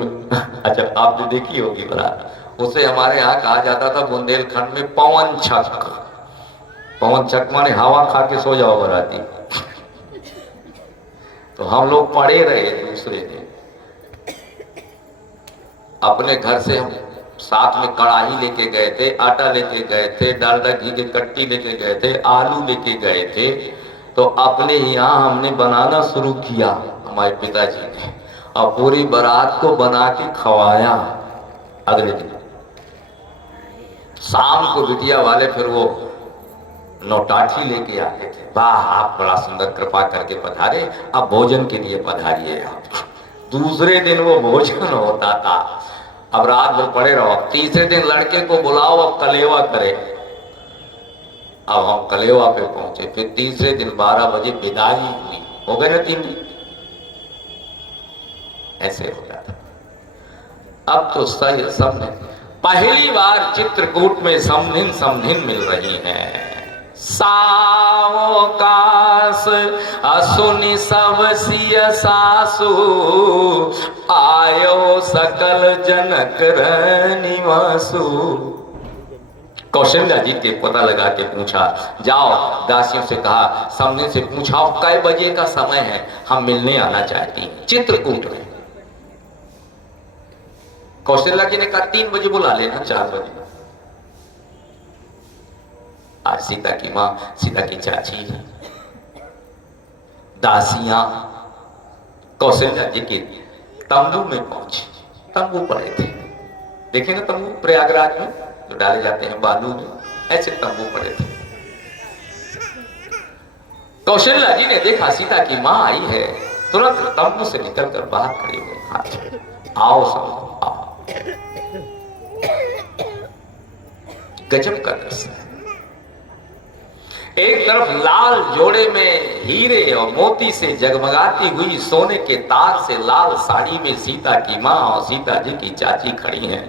अच्छा आपने देखी होगी बारात, उसे हमारे यहाँ कहा जाता था बुंदेलखंड में पवन छक। पवन छक माने हवा खा के सो जाओ बराती। तो हम लोग पड़े रहे। दूसरे दिन अपने घर से हम साथ में कढ़ाई लेके गए थे, आटा लेके गए थे, डालडा घी की कट्टी लेके गए थे, आलू लेके गए थे। तो अपने यहाँ हमने बनाना शुरू किया, हमारे पिताजी ने, और पूरी बारात को बना के खवाया। अगले दिन शाम को बिटिया वाले फिर वो नौटाठी लेके आते थे, वाह आप बड़ा सुंदर कृपा करके पधारे, अब भोजन के लिए पधारिए आप। दूसरे दिन वो भोजन होता था। अब रात भर पड़े रहो। तीसरे दिन लड़के को बुलाओ, अब कलेवा करे। अब हम कलेवा पे पहुंचे। फिर तीसरे दिन 12 बजे विदाई हुई। हो गए ना 3 दिन। ऐसे हो जाता। अब तो सही सबने पहली बार चित्रकूट में समधिन मिल रही हैं। सावकाश असुनि सब सिय सासु, आयो सकल जनक निवासु। कौशल्या जी के पता लगा के पूछा, जाओ दासियों से कहा, समधिन से पूछा कै बजे का समय है, हम मिलने आना चाहती हैं चित्रकूट में। कौशल्या जी ने कहा 3 बजे बुला लेना, 4 बजे। आज सीता की माँ, सीता की चाची, दासियां कौशल्या जी के तंबू में पहुंची। तंबू पड़े थे, देखे ना तंबू प्रयागराज में जो डाले जाते हैं बालू में, ऐसे तंबू पड़े थे। कौशल्या जी ने देखा सीता की माँ आई है, तुरंत तंबू से निकलकर बाहर खड़ी हो गई। आओ सब आओ। गजब का दृश्य है। एक तरफ लाल जोड़े में हीरे और मोती से जगमगाती हुई सोने के तार से लाल साड़ी में सीता की मां और सीता जी की चाची खड़ी हैं।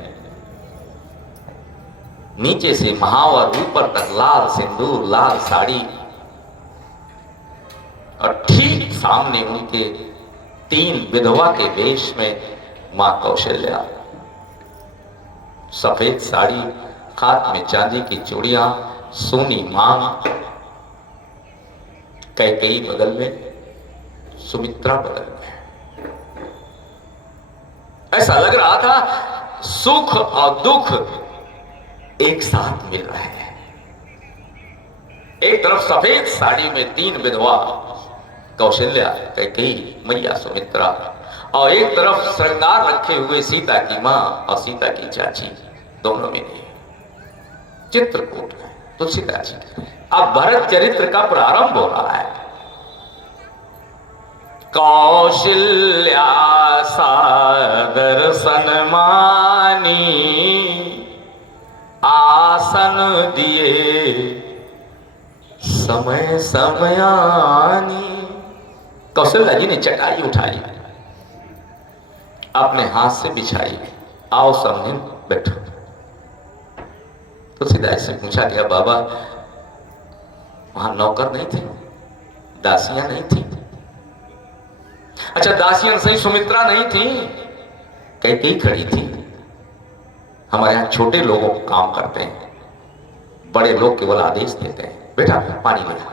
नीचे से महावर ऊपर तक लाल सिंदूर, लाल साड़ी, और ठीक सामने उनके 3 विधवा के वेश में मां कौशल्या, सफेद साड़ी, हाथ में चांदी की चूड़ियां, सोनी मांग, कैकेयी बगल में, सुमित्रा बगल में। ऐसा लग रहा था सुख और दुख एक साथ मिल रहे हैं। एक तरफ सफेद साड़ी में 3 विधवा, कौशल्या, कैकेयी, मैया सुमित्रा, और एक तरफ श्रृंगार रखे हुए सीता की मां और सीता की चाची, दोनों में नहीं। चित्रकूट में तुलसीदास जी कह रहे हैं। अब भरत चरित्र का प्रारंभ हो रहा है। कौशल्या सादर सन्मानी, आसन दिए समय समयानी। कौशल्या जी ने चटाई उठाई, अपने हाथ से बिछाई, आओ सामने बैठो। तुलसीदास से पूछा गया, बाबा वहां नौकर नहीं थे, दासियां नहीं थी? अच्छा, दासियां सही, सुमित्रा नहीं थी, कैकेयी खड़ी थी। हमारे यहां छोटे लोगों को काम करते हैं, बड़े लोग केवल आदेश देते हैं, बेटा पानी ले आ,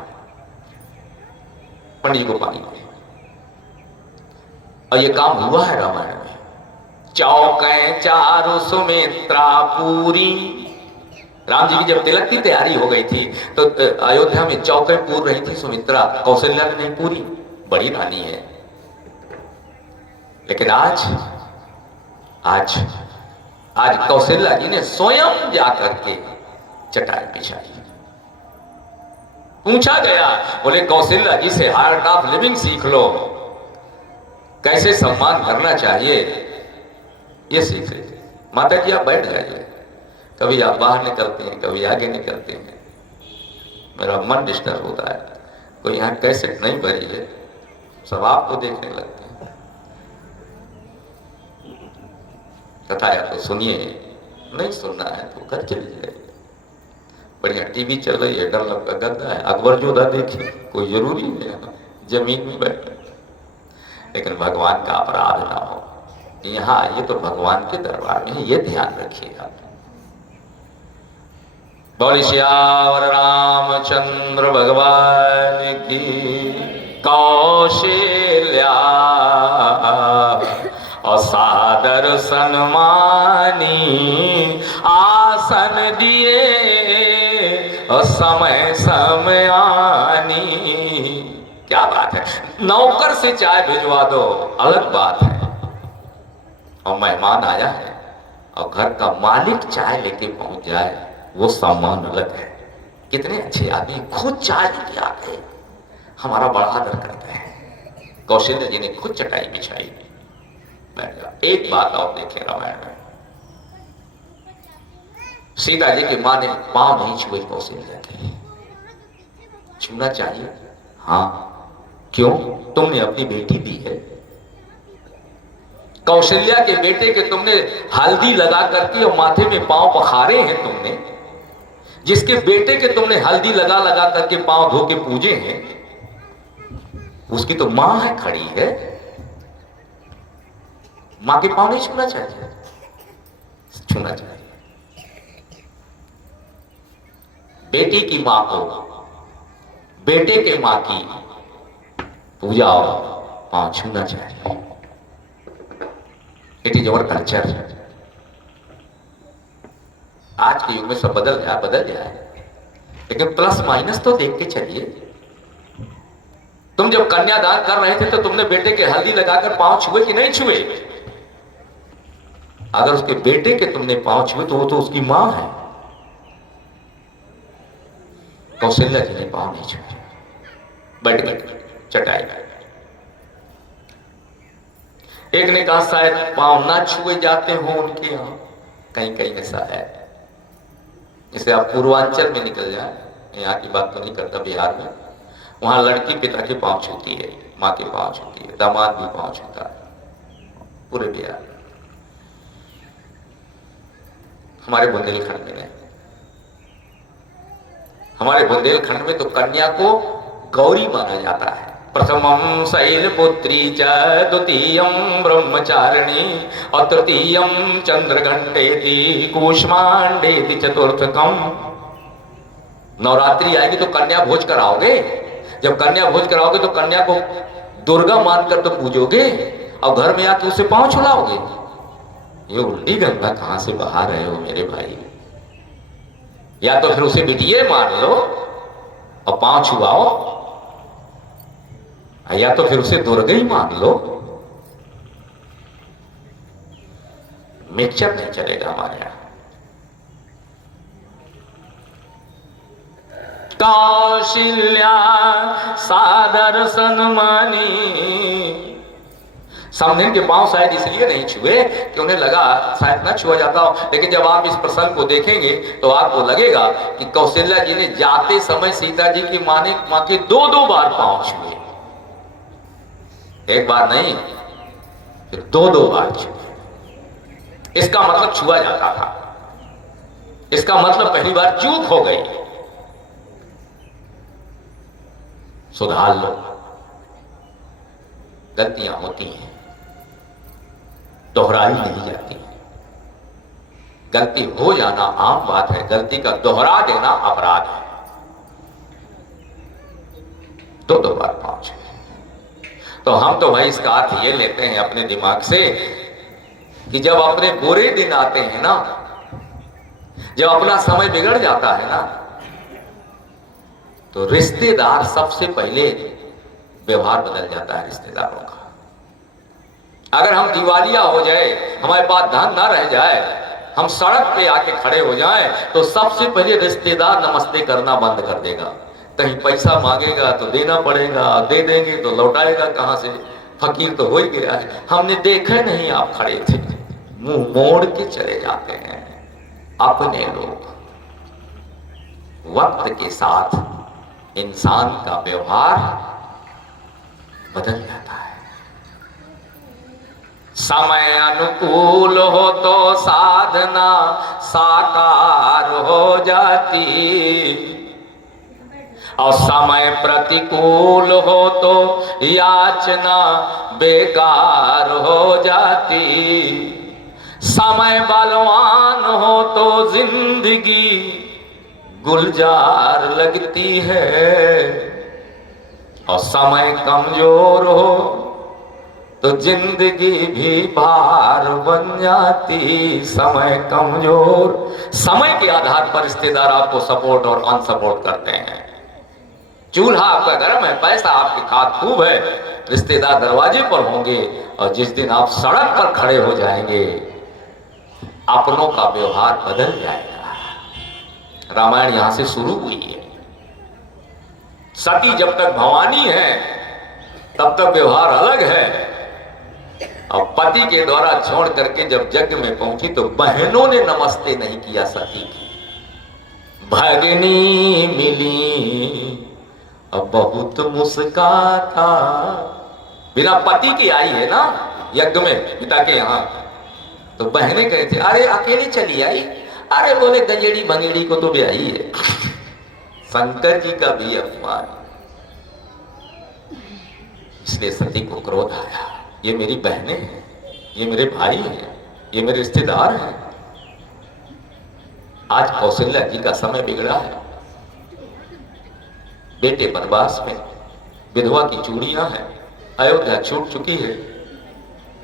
पंडित को पानी ले। और ये काम हुआ है रामायण में। चौकें चारों सुमित्रा पूरी। राम जी की जब तिलक की तैयारी हो गई थी तो अयोध्या में चौकें पूर रही थी सुमित्रा, कौशल्या ने नहीं पूरी, बड़ी रानी है। लेकिन आज आज आज कौशल्या जी ने स्वयं जाकर के चटाई बिछाई। पूछा गया, बोले कौशल्या जी से आर्ट ऑफ लिविंग सीख लो, कैसे सम्मान करना चाहिए ये सीख लीजिए। माता जी आप बैठ जाइए, कभी आप बाहर निकलते हैं, कभी आगे निकलते हैं, मेरा मन डिस्टर्ब होता है। कोई यहाँ कैसेट नहीं भरी है, सब आपको देखने लगते हैं। कथा या तो सुनिए, नहीं सुनना है तो घर चले जाइए। बढ़िया टीवी चल रही है, डर का गद्दा है, अकबर जोधा देखिए, कोई जरूरी नहीं है जमीन में बैठे। लेकिन भगवान का अपराध ना हो, यहाँ आइए तो भगवान के दरबार में, ये ध्यान रखिएगा। बोले श्यावर रामचंद्र भगवान की। कौशल्या असादर सन्मानी, आसन दिए समय समयानी। क्या बात है, नौकर से चाय भिजवा दो अलग बात है, और मेहमान आया है और घर का मालिक चाय लेके पहुंच जाए, वो सम्मान अलग है। कितने अच्छे आदमी खुद चाय लेके आते हैं, हमारा बड़ा आदर करते हैं। कौशल्या जी ने खुद चटाई बिछाई, बैठ गया। एक बात और देखें रामायण में, सीता जी की मां ने पांव नहीं छुए कौशल्या के। छूना चाहिए, हाँ, क्यों? तुमने अपनी बेटी दी है। कौशल्या के बेटे के तुमने हल्दी लगा करके और माथे में पांव पखारे हैं तुमने, जिसके बेटे के तुमने हल्दी लगा लगा करके पांव धो के पूजे हैं, उसकी तो मां है, खड़ी है। मां के पांव नहीं छूना चाहिए? छूना चाहिए। बेटी की मां को, बेटे के मां की पूजा और पांव छूना चाहिए। It is our culture. आज के युग में सब बदल गया है, लेकिन प्लस माइनस तो देख के चलिए। तुम जब कन्यादान कर रहे थे तो तुमने बेटे के हल्दी लगाकर पांव छुए कि नहीं छुए? अगर उसके बेटे के तुमने पांव छुए तो वो तो उसकी मां है। कौशल्या जी ने पांव नहीं छुए, बैठ गए चटाई। एक ने कहा शायद पांव ना छुए जाते हो उनके यहां, कहीं कहीं ऐसा है। जैसे आप पूर्वांचल में निकल जाए, यहाँ की बात तो नहीं करता, बिहार में, वहां लड़की पिता के पांव छूती है, माँ के पांव छूती है, दामाद भी पांव छूता है, पूरे बिहार में। हमारे बुंदेलखंड में नहीं। हमारे बुंदेलखंड में तो कन्या को गौरी माना जाता है। प्रथमं शैलपुत्री च, द्वितीयं ब्रह्मचारिणी और तृतीयं चंद्रघंटेति कूष्मांडेति चतुर्थकम। नवरात्रि आएगी तो कन्या भोज कराओगे। जब कन्या भोज कराओगे तो कन्या को दुर्गा मानकर तो पूजोगे और घर में आके उसे पांव छुलाओगे। ये उल्टी गंगा कहां से बहा रहे हो मेरे भाई? या तो फिर उसे बिटिया मान लो और पांव छुआओ, या तो फिर उसे दुर्गा ही मान लो। मिक्सचर नहीं चलेगा हमारे यहां। कौशल्या सादर सन्मानी। समधिन के पांव शायद इसलिए नहीं छुए कि उन्हें लगा शायद ना छुआ जाता हो, लेकिन जब आप इस प्रसंग को देखेंगे तो आपको लगेगा कि कौशल्या जी ने जाते समय सीता जी की मां के दो दो बार पांव छुए, एक बार नहीं फिर दो दो बार छुए। इसका मतलब छुआ जाता था, इसका मतलब पहली बार चूक हो गई, सुधार लो। गलतियां होती हैं, दोहराई नहीं जाती। गलती हो जाना आम बात है, गलती का दोहरा देना अपराध है। दो दो बार पहुंचे तो हम तो भाई इसका अर्थ ये लेते हैं अपने दिमाग से कि जब अपने बुरे दिन आते हैं ना, जब अपना समय बिगड़ जाता है ना, तो रिश्तेदार सबसे पहले व्यवहार बदल जाता है रिश्तेदारों का। अगर हम दिवालिया हो जाए, हमारे पास धन ना रह जाए, हम सड़क पे आके खड़े हो जाएं, तो सबसे पहले रिश्तेदार नमस्ते करना बंद कर देगा। कहीं पैसा मांगेगा तो देना पड़ेगा, दे देंगे तो लौटाएगा कहां से, फकीर तो हो ही गया है। हमने देखा नहीं आप खड़े थे, मुंह मोड़ के चले जाते हैं। अपने लोग वक्त के साथ इंसान का व्यवहार बदल जाता है। समय अनुकूल हो तो साधना साकार हो जाती, और समय प्रतिकूल हो तो याचना बेकार हो जाती। समय बलवान हो तो जिंदगी गुलजार लगती है, और समय कमजोर हो तो जिंदगी भी भार बन जाती। समय कमजोर, समय के आधार पर रिश्तेदार आपको सपोर्ट और अनसपोर्ट करते हैं। चूल्हा आपका गर्म है, पैसा आपके हाथ खूब है, रिश्तेदार दरवाजे पर होंगे, और जिस दिन आप सड़क पर खड़े हो जाएंगे अपनों का व्यवहार बदल जाएगा। रामायण यहां से शुरू हुई है। सती जब तक भवानी है तब तक व्यवहार अलग है, और पति के द्वारा छोड़ करके जब यज्ञ में पहुंची तो बहनों ने नमस्ते नहीं किया सती की। भगनी मिली अब बहुत मुस्काता, बिना पति की आई है ना यज्ञ में पिता के यहां, तो बहनें कहती अरे अकेली चली आई, अरे बोले गंजेड़ी भंगेड़ी को तो भी आई है। शंकर जी का भी अपमान, इसलिए सती को क्रोध आया, ये मेरी बहनें हैं, ये मेरे भाई हैं, ये मेरे रिश्तेदार हैं। आज कौशल्या जी का समय बिगड़ा है, बेटे वनवास में, विधवा की चूड़ियां हैं, अयोध्या छूट चुकी है,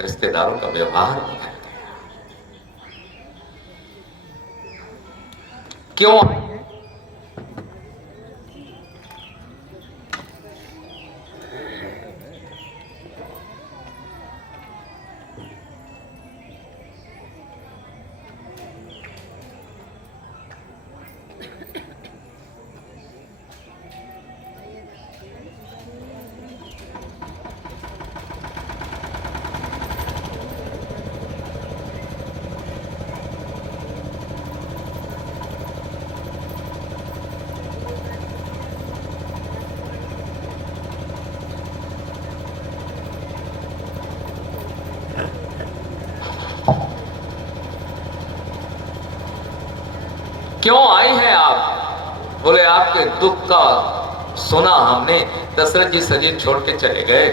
रिश्तेदारों का व्यवहार बदल गया। क्यों? क्यों आई हैं आप? बोले आपके दुख का सुना हमने, दशरथ जी शरीर छोड़ के चले गए,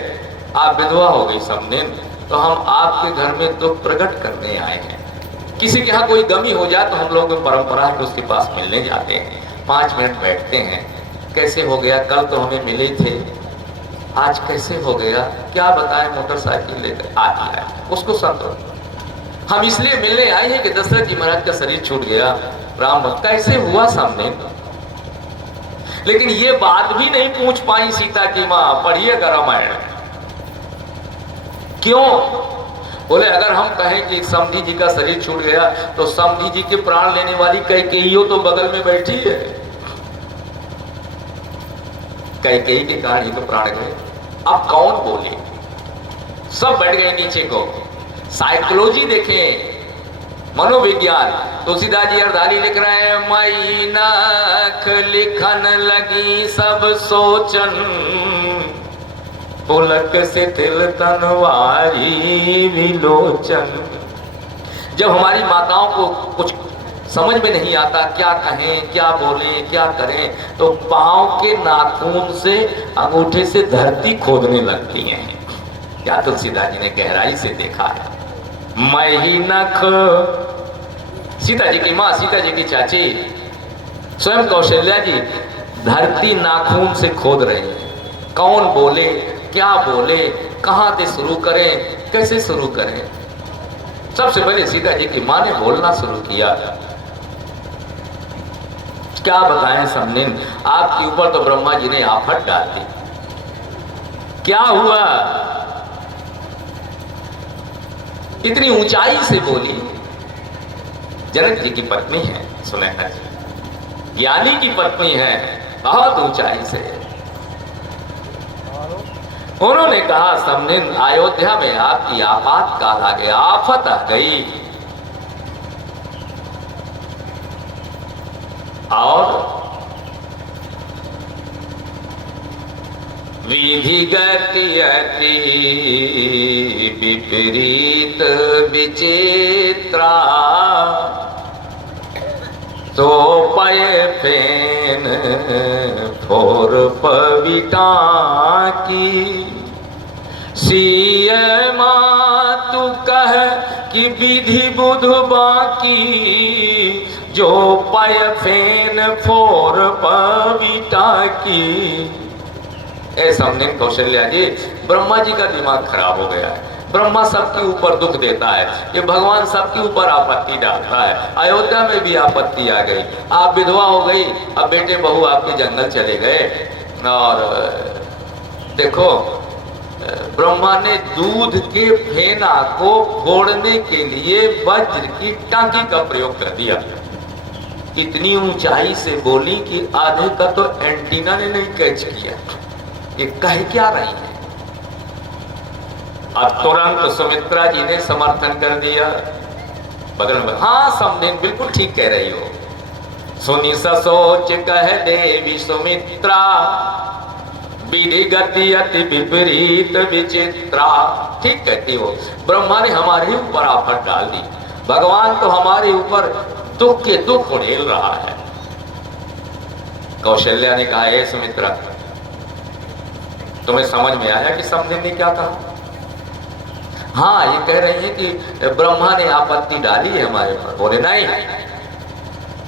आप विधवा हो गई समने, तो हम आपके घर में दुख प्रकट करने आए हैं। किसी के यहाँ कोई गमी हो जाए तो हम लोग परंपरा है कि उसके पास मिलने जाते हैं, 5 मिनट बैठते हैं, कैसे हो गया, कल तो हमें मिले थे, आज कैसे हो गया, क्या बताएं, मोटरसाइकिल लेकर आ गया, उसको संतोष। हम इसलिए मिलने आए हैं कि दशरथ जी महाराज का शरीर छूट गया, राम कैसे हुआ सामने। लेकिन ये बात भी नहीं पूछ पाई सीता की मां। पढ़िएगा रामायण। क्यों? बोले अगर हम कहें कि समधी जी का शरीर छूट गया तो समधी जी के प्राण लेने वाली कैकेयी तो बगल में बैठी है, कैकेयी के कारण ही तो प्राण गए। अब कौन बोले? सब बैठ गए नीचे को। साइकोलॉजी देखें, मनोविज्ञान। तुलसीदास जी अर्धाली लिख रहे हैं, मई नख लिखन लगी सब सोचन, पुलक शिथिल तनवारी विलोचन। जब हमारी माताओं को कुछ समझ में नहीं आता, क्या कहें, क्या बोलें, क्या करें, तो पांव के नाखून से, अंगूठे से धरती खोदने लगती हैं। क्या तुलसीदास जी ने गहराई से देखा है। मैं ही नख, सीता जी की माँ, सीता जी की चाची, स्वयं कौशल्या जी धरती नाखून से खोद रहे हैं। कौन बोले, क्या बोले, कहां से शुरू करें, कैसे शुरू करें? सबसे पहले सीता जी की माँ ने बोलना शुरू किया। क्या बताएं समनिन, आपके ऊपर तो ब्रह्मा जी ने आफत डाल दी। क्या हुआ? इतनी ऊंचाई से बोली। जनक जी की पत्नी है सुनैना जी, ज्ञानी की पत्नी है, बहुत ऊंचाई से। उन्होंने कहा, समनिन अयोध्या में आपकी आपातकाल आ गया, आफत आ गई, और विधि गति अति विपरीत विचित्रा, तो पय फेन फोर पविटा की, सिय मातु कह कि विधि बुध बाकी, जो पय फेन फोर पविटा की। ऐसा हमने कौशल्या जी, ब्रह्मा जी का दिमाग खराब हो गया है। ब्रह्मा सबके ऊपर दुख देता है, ये भगवान सबके ऊपर आपत्ति डालता है। अयोध्या में भी आपत्ति आ गई, आप विधवा हो गई, अब बेटे बहू आपके जंगल चले गए। और देखो, ब्रह्मा ने दूध के फेना को फोड़ने के लिए वज्र की टांकी का प्रयोग कर दिया। इतनी ऊंचाई से बोली कि आधे का तो एंटीना ने नहीं कैच किया। ये कह क्या रही है? अब तुरंत सुमित्रा जी ने समर्थन कर दिया बगल में। हाँ समदिन, बिल्कुल ठीक कह रही हो। सुनी सोच कह देवी सुमित्रा, विधि गति अति विपरीत विचित्रा। ठीक कहती हो, ब्रह्मा ने हमारे ऊपर आफत डाल दी, भगवान तो हमारे ऊपर दुख के दुख उड़ेल रहा है। कौशल्या ने कहा, हे सुमित्रा, तुम्हें समझ में आया कि समदिन ने क्या कहा? हाँ, ये कह रही है कि ब्रह्मा ने आपत्ति डाली है हमारे ऊपर। बोले नहीं,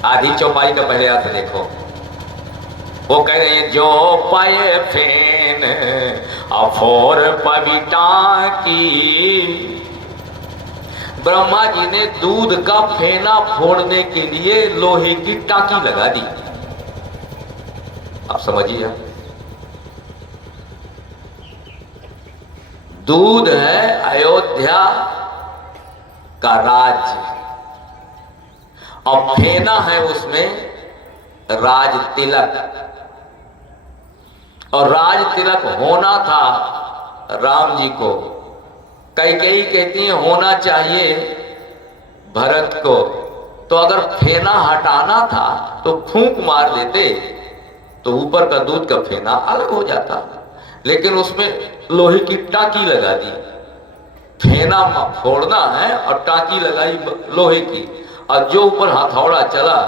आधी चौपाई का पहले अर्थ देखो। वो कह रहे हैं, जो पाए फेन अफोर पविटा की। ब्रह्मा जी ने दूध का फेना फोड़ने के लिए लोहे की टाकी लगा दी। अब समझिए, दूध है अयोध्या का राज्य, और फेना है उसमें राज तिलक, और राज तिलक होना था राम जी को। कैकेयी कहती है होना चाहिए भरत को। तो अगर फेना हटाना था तो फूंक मार देते तो ऊपर का दूध का फेना अलग हो जाता, लेकिन उसमें लोहे की टाकी लगा दी। फेना फोड़ना है और टाकी लगाई लोहे की, और जो ऊपर हथौड़ा चला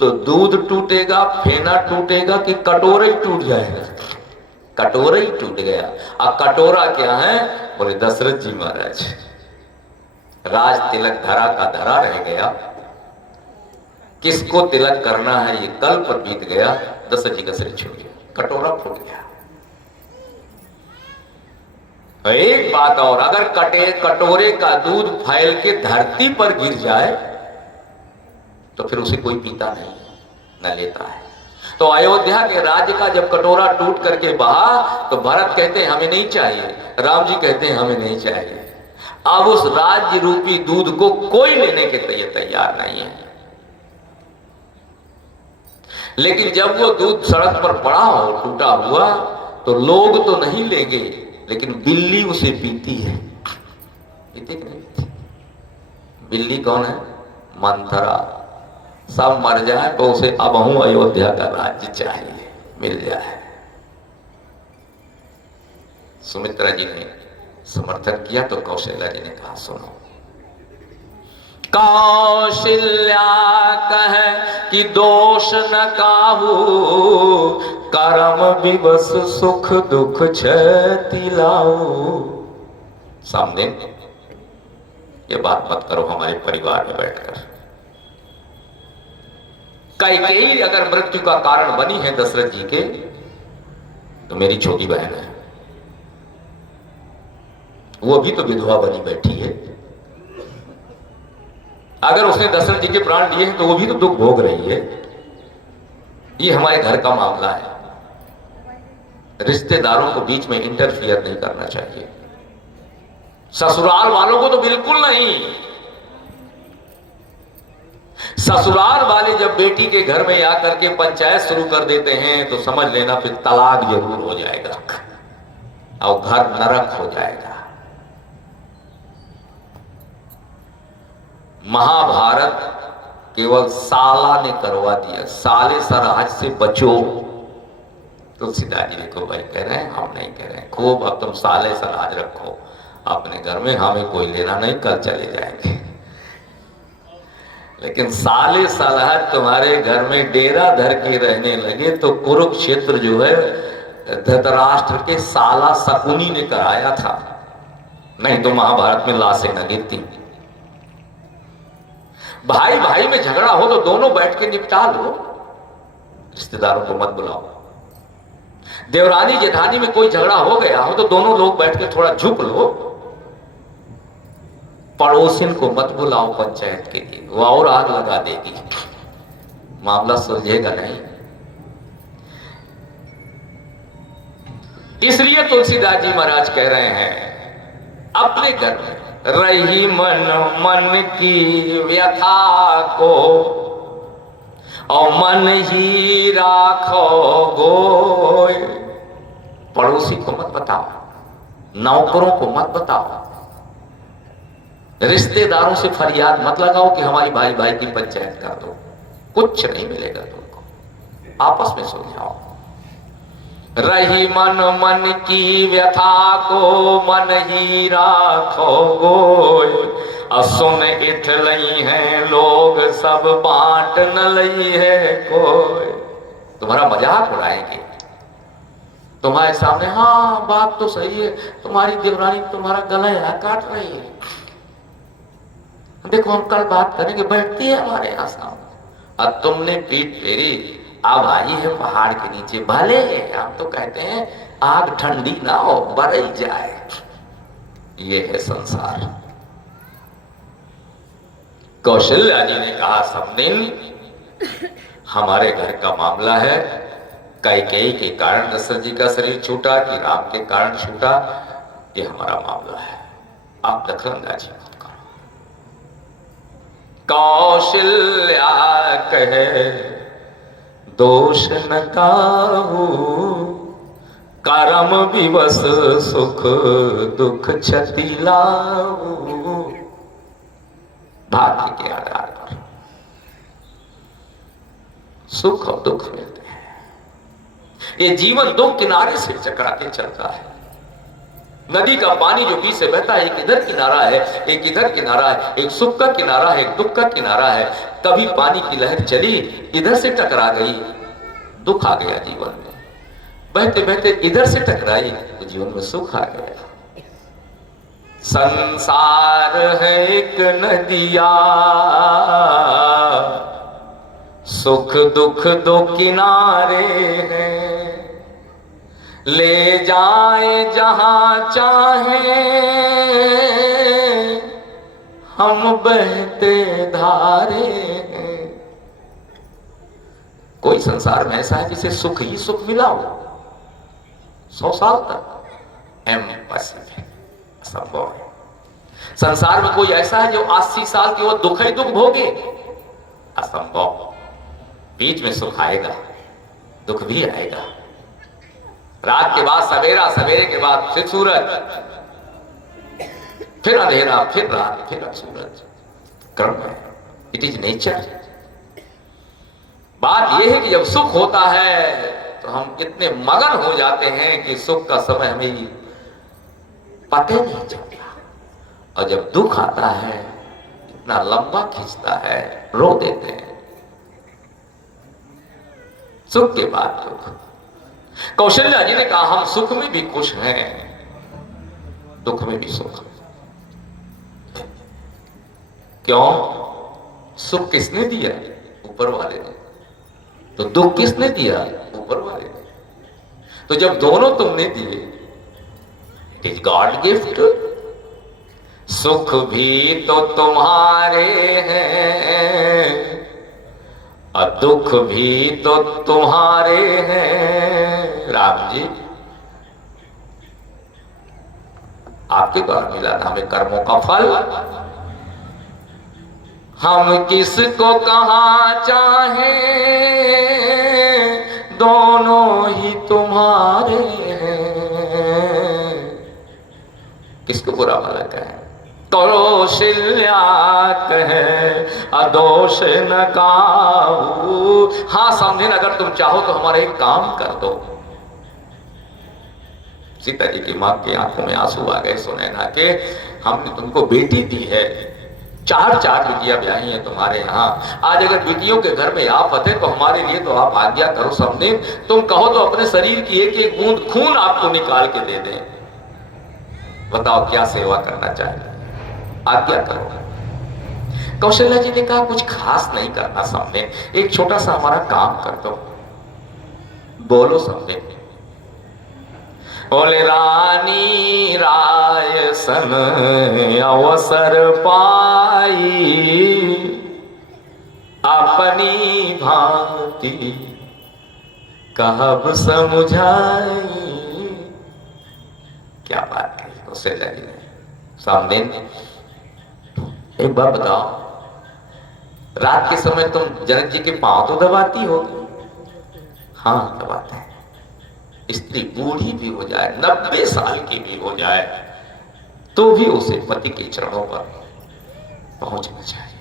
तो दूध टूटेगा, फेना टूटेगा कि कटोरा ही टूट जाएगा? कटोरा ही टूट गया। अब कटोरा क्या है? बोले दशरथ जी महाराज। राज तिलक धरा का धरा रह गया। किसको तिलक करना है ये कल पर बीत गया। दशरथ जी का सिर छूट गया, कटोरा फूट गया। एक बात और, अगर कटोरे का दूध फैल के धरती पर गिर जाए तो फिर उसे कोई पीता नहीं, न लेता है। तो अयोध्या के राज्य का जब कटोरा टूट करके बहा तो भरत कहते हैं हमें नहीं चाहिए, राम जी कहते हैं हमें नहीं चाहिए। अब उस राज्य रूपी दूध को कोई लेने के लिए तैयार नहीं है। लेकिन जब वो दूध सड़क पर पड़ा हो टूटा हुआ तो लोग तो नहीं लेंगे, लेकिन बिल्ली उसे पीती है। पीती कि नहीं पीती? बिल्ली कौन है? मंथरा। सब मर जाए तो उसे अबहू अयोध्या का राज्य चाहिए, मिल जाए। सुमित्रा जी ने समर्थन किया तो कौशल्या जी ने कहा सुनो, कौशल्या कहे कि दोष न काहू, कर्म विवश सुख दुख क्षति लाऊ। सामने ये बात मत करो हमारे परिवार में बैठकर। कैकेयी अगर मृत्यु का कारण बनी है दशरथ जी के, तो मेरी छोटी बहन है, वो भी तो विधवा बनी बैठी है। अगर उसने दशरथ जी के प्राण लिए हैं तो वो भी तो दुख भोग रही है। ये हमारे घर का मामला है, रिश्तेदारों को बीच में इंटरफियर नहीं करना चाहिए। ससुराल वालों को तो बिल्कुल नहीं। ससुराल वाले जब बेटी के घर में आकर के पंचायत शुरू कर देते हैं तो समझ लेना फिर तलाक जरूर हो जाएगा और घर नरक हो जाएगा। महाभारत केवल साला ने करवा दिया, साले सराज से बचो। तुलसीदास जी देखो भाई कह रहे हैं, हम नहीं कह रहे हैं। खूब अब तुम साले सराज रखो अपने घर में, हमें कोई लेना नहीं, कल चले जाएंगे। लेकिन साले सराज तुम्हारे घर में डेरा धर के रहने लगे तो कुरुक्षेत्र जो है धृतराष्ट्र के साला शकुनी ने कराया था, नहीं तो महाभारत में लाशें न गिरती। भाई भाई में झगड़ा हो तो दोनों बैठ के निपटा लो, रिश्तेदारों को मत बुलाओ। देवरानी जेठानी में कोई झगड़ा हो गया हो तो दोनों लोग बैठ के थोड़ा झुक लो। पड़ोसिन को मत बुलाओ पंचायत के लिए, वो और आग लगा देगी, मामला सुलझेगा नहीं। इसलिए तुलसीदास जी महाराज कह रहे हैं अपने घर में रही मन मन की व्यथा को, और मन ही राखो गोय। पड़ोसी को मत बताओ, नौकरों को मत बताओ, रिश्तेदारों से फरियाद मत लगाओ कि हमारी भाई भाई की पंचायत कर दो, कुछ नहीं मिलेगा तुमको, आपस में सुलझाओ। रही मन मन की व्यथा को, मन ही राखो गोय। असुन इठ लई है लोग, सब बांट न लई है कोई। तुम्हारा मजाक उड़ाएंगे तुम्हारे सामने, हाँ बात तो सही है, तुम्हारी देवरानी तुम्हारा गला यहाँ काट रही है, देखो हम कल बात करेंगे, बैठती है हमारे यहाँ सामने। अब तुमने पीठ फेरी, अब आई है पहाड़ के नीचे, भले हम तो कहते हैं आग ठंडी ना हो बरई जाए। ये है संसार। कौशल्या जी ने कहा सब दिन हमारे घर का मामला है, कैकेयी के कारण दशरथ जी का शरीर छूटा कि राम के कारण छूटा, ये हमारा मामला है, आप दखलंदाजी मत करो। कौशल्या कहे दोष न काहू, कर्म विवश सुख दुख क्षति लाऊ। भाग्य के आधार पर सुख और दुख मिलते हैं। ये जीवन दो किनारे से चकराते चलता है। नदी का पानी जो बीच से बहता है, एक इधर किनारा है एक इधर किनारा है, एक सुख का किनारा है एक दुख का किनारा है। कभी पानी की लहर चली इधर से टकरा गई, दुख आ गया जीवन में, बहते बहते इधर से टकराई तो जीवन में सुख आ गया। संसार है एक नदिया, सुख दुख दो किनारे हैं, ले जाए जहां चाहे हम बहते धारे हैं। कोई संसार में ऐसा है जिसे सुख ही सुख मिला हो 100 साल तक, इम्पॉसिबल है, असंभव है। संसार में कोई ऐसा है जो 80 साल की वो दुख ही दुख भोगे, असंभव। बीच में सुख आएगा। दुख भी आएगा। रात के बाद सवेरा, सवेरे के बाद फिर सूरज, फिर अंधेरा, फिर रात, फिर सूरज। कर्म है, इट इज नेचर। बात यह है कि जब सुख होता है तो हम इतने मगन हो जाते हैं कि सुख का समय हमें पता नहीं चलता, और जब दुख आता है इतना लंबा खींचता है, रो देते हैं। सुख के बाद दुख। कौशल्या जी ने कहा हम सुख में भी खुश हैं, दुख में भी सुख। क्यों? सुख किसने दिया? ऊपर वाले ने। तो दुख किसने दिया? ऊपर वाले ने। तो जब दोनों तुमने दिए, इट इज गॉड गिफ्ट। सुख भी तो तुम्हारे हैं और दुख भी तो तुम्हारे हैं। राम जी, आपके द्वारा मिला था हमें कर्मों का फल। हम किसको कहाँ चाहे, दोनों ही तुम्हारे हैं। किसको बुरा भला कहे? कौशल्या कहे अदोष न काहू। हाँ समझे, अगर तुम चाहो तो हमारा एक काम कर दो। सीता जी की मां की आंखों में आंसू आ गए सुनैना के। हमने तुमको बेटी दी है, चार बेटियां ब्याही हैं तुम्हारे यहाँ। आज अगर बेटियों के घर में आफत है तो हमारे लिए तो आप आज्ञा करो। समझे, तुम कहो तो अपने शरीर की एक एक बूंद खून आपको निकाल के दे दें। बताओ क्या सेवा करना चाहिए, आज्ञा करो। कौशल्या जी ने कहा कुछ खास नहीं करना समझे, एक छोटा सा हमारा काम कर दो। बोलो समझे। बोले रानी राय सन अवसर पाई, अपनी भांति कहब समझाई। क्या बात है कौशल्या जी ने। सामने एक बात बताओ, रात के समय तुम जनक जी के पांव तो दबाती होगी? हाँ दबाते हैं। स्त्री बूढ़ी भी हो जाए, 90 साल की भी हो जाए, तो भी उसे पति के चरणों पर पहुंचना चाहिए।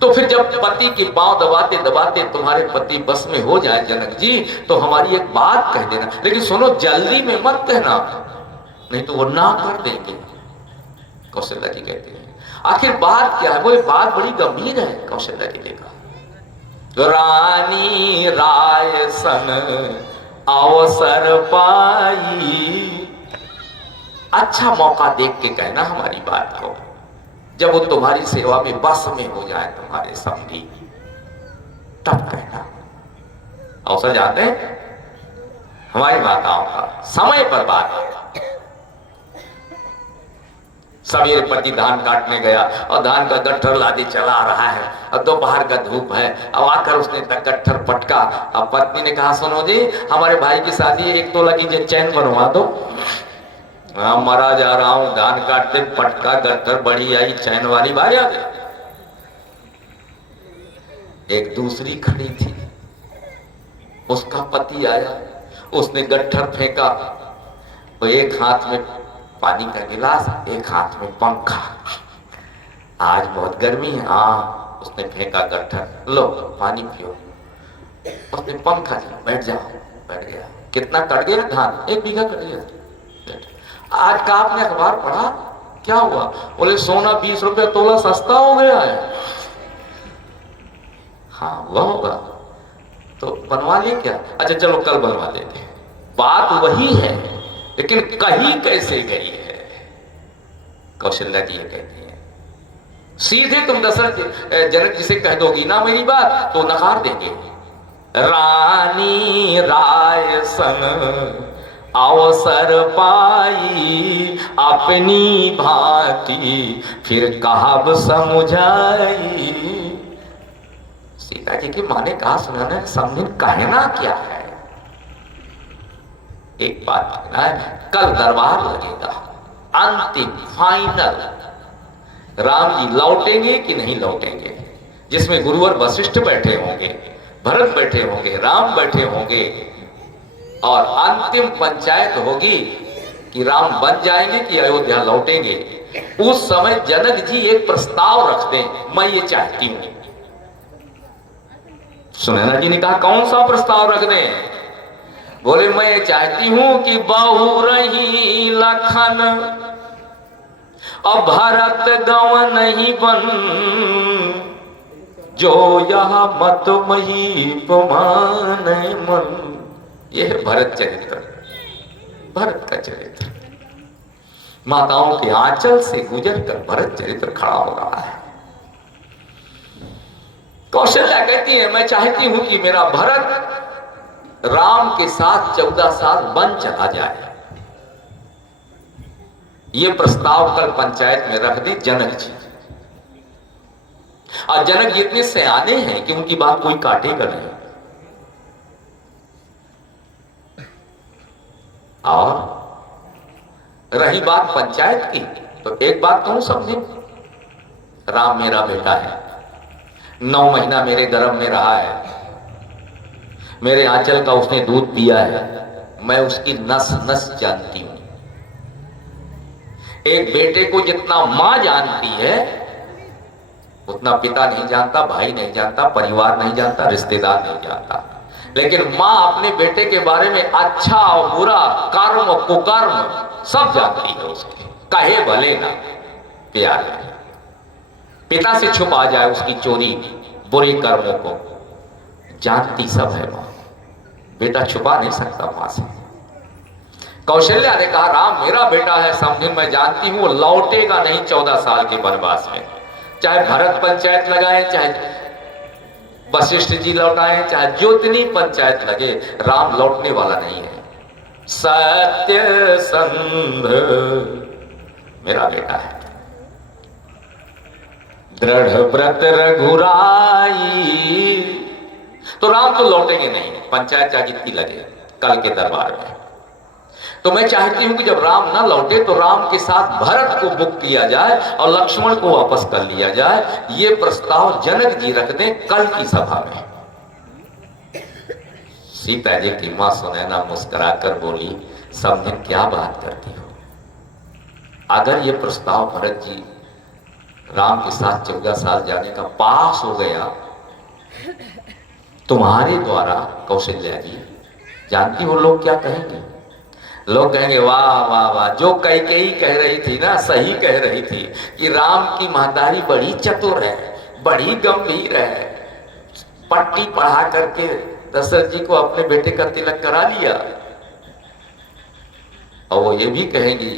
तो फिर जब पति के पांव दबाते दबाते तुम्हारे पति बस में हो जाए जनक जी, तो हमारी एक बात कह देना। लेकिन सुनो, जल्दी में मत कहना, नहीं तो वो ना कर देंगे। कौशल्या जी कहते हैं आखिर बात क्या है? वो बात बड़ी गंभीर है। कौशल्या जी ने कहा रानी राय सन अवसर पाई। अच्छा मौका देख के कहना हमारी बात को, जब वो तुम्हारी सेवा में बस में हो जाए तुम्हारे संगी, तब कहना। अवसर जाते हैं हमारी माताओं का, समय पर बात है। सवेरे पति धान काटने गया और धान का गट्ठर लादी चला रहा है और दोपहर का धूप है। अब आकर उसने गट्ठर पटका। अब पत्नी ने कहा सुनो जी, हमारे भाई की शादी है, 1 तोला की चैन बनवा दो। हाँ मरा जा रहा हूं, धान काटते पटका, गट्ठर बड़ी आई, चैन वाली भाई आ गई। एक दूसरी खड़ी थी, उसका पति आया, उसने गट्ठर फेंका। वो एक हाथ में पानी का गिलास, एक हाथ में पंखा। आज बहुत गर्मी है। हाँ उसने फेंका गट्ठर, लो पानी पियो। उसने पंखा दिया, बैठ जाओ। बैठ गया। कितना कट गया धान? 1 बीघा कट गया। आज का आपने अखबार पढ़ा? क्या हुआ? बोले सोना 20 रुपया तोला सस्ता हो गया है। हाँ हुआ होगा तो बनवा लिए क्या? अच्छा चलो कल बनवा देते हैं। बात वही है, लेकिन कही कैसे गई है? कौशल्या जी कहती है सीधे तुम दशरथ जनक जी से कह दोगी ना मेरी बात, तो नकार देंगे। रानी राय सन अवसर पाई, अपनी भांति फिर कहब समझाई। सीता जी की माँ ने कहा सुनाना समझे, कहना क्या है? एक बात कहना है, कल दरबार लगेगा, अंतिम फाइनल। राम जी लौटेंगे कि नहीं लौटेंगे, जिसमें गुरुवर वशिष्ठ बैठे होंगे, भरत बैठे होंगे, राम बैठे होंगे और अंतिम पंचायत होगी कि राम बन जाएंगे कि अयोध्या लौटेंगे। उस समय जनक जी एक प्रस्ताव रख दें, मैं ये चाहती हूं। सुनैना जी ने कहा कौन सा प्रस्ताव रख दें? बोले मैं ये चाहती हूं कि बहु रही लखन अब भरत गव नहीं बन, जो यह मत मही माने मन। यह है भरत चरित्र, भरत का चरित्र। माताओं के आंचल से गुजरकर भरत चरित्र खड़ा हो रहा है। कौशल्या कहती है मैं चाहती हूं कि मेरा भरत राम के साथ 14 साल वन चला जाए। ये प्रस्ताव कल पंचायत में रख दे जनक जी। और जनक जी इतने सयाने हैं कि उनकी बात कोई काटेगा नहीं। और रही बात पंचायत की, तो एक बात कहूं समझे, राम मेरा बेटा है, 9 महीना मेरे गर्भ में रहा है, मेरे आंचल का उसने दूध पिया है, मैं उसकी नस नस जानती हूं। एक बेटे को जितना मां जानती है उतना पिता नहीं जानता, भाई नहीं जानता, परिवार नहीं जानता, रिश्तेदार नहीं जानता। लेकिन मां अपने बेटे के बारे में अच्छा और बुरा, कर्म और कुकर्म सब जानती है उसके, कहे भले ना प्यार में। पिता से छुपा जाए उसकी चोरी बुरे कर्मों को, जानती सब है मां, बेटा छुपा नहीं सकता मां से। कौशल्या ने कहा राम मेरा बेटा है, समझे, मैं जानती हूं वो लौटेगा नहीं 14 साल के वनवास में। चाहे भरत पंचायत लगाए, चाहे वशिष्ठ जी लौटाए, चाहे ज्योतिनी पंचायत लगे, राम लौटने वाला नहीं है। सत्य संध मेरा बेटा है, दृढ़ व्रत रघुराई, तो राम तो लौटेंगे नहीं, पंचायत चाहे जितनी लगे कल के दरबार में। तो मैं चाहती हूं कि जब राम ना लौटे तो राम के साथ भरत को बुक किया जाए और लक्ष्मण को वापस कर लिया जाए। ये प्रस्ताव जनक जी रख दें कल की सभा में। सीता जी की मां सुनैना मुस्कुराकर बोली समझे क्या बात करती हो, अगर ये प्रस्ताव भरत जी राम के साथ 14 साल जाने का पास हो गया तुम्हारे द्वारा, कौशल्या जी जानती हो लोग क्या कहेंगे? लोग कहेंगे वाह वाह वाह, जो कैकेयी कह रही थी ना, सही कह रही थी कि राम की महतारी बड़ी चतुर है, बड़ी गंभीर है, पट्टी पढ़ा करके दशरथ जी को अपने बेटे का तिलक करा लिया। और वो ये भी कहेंगी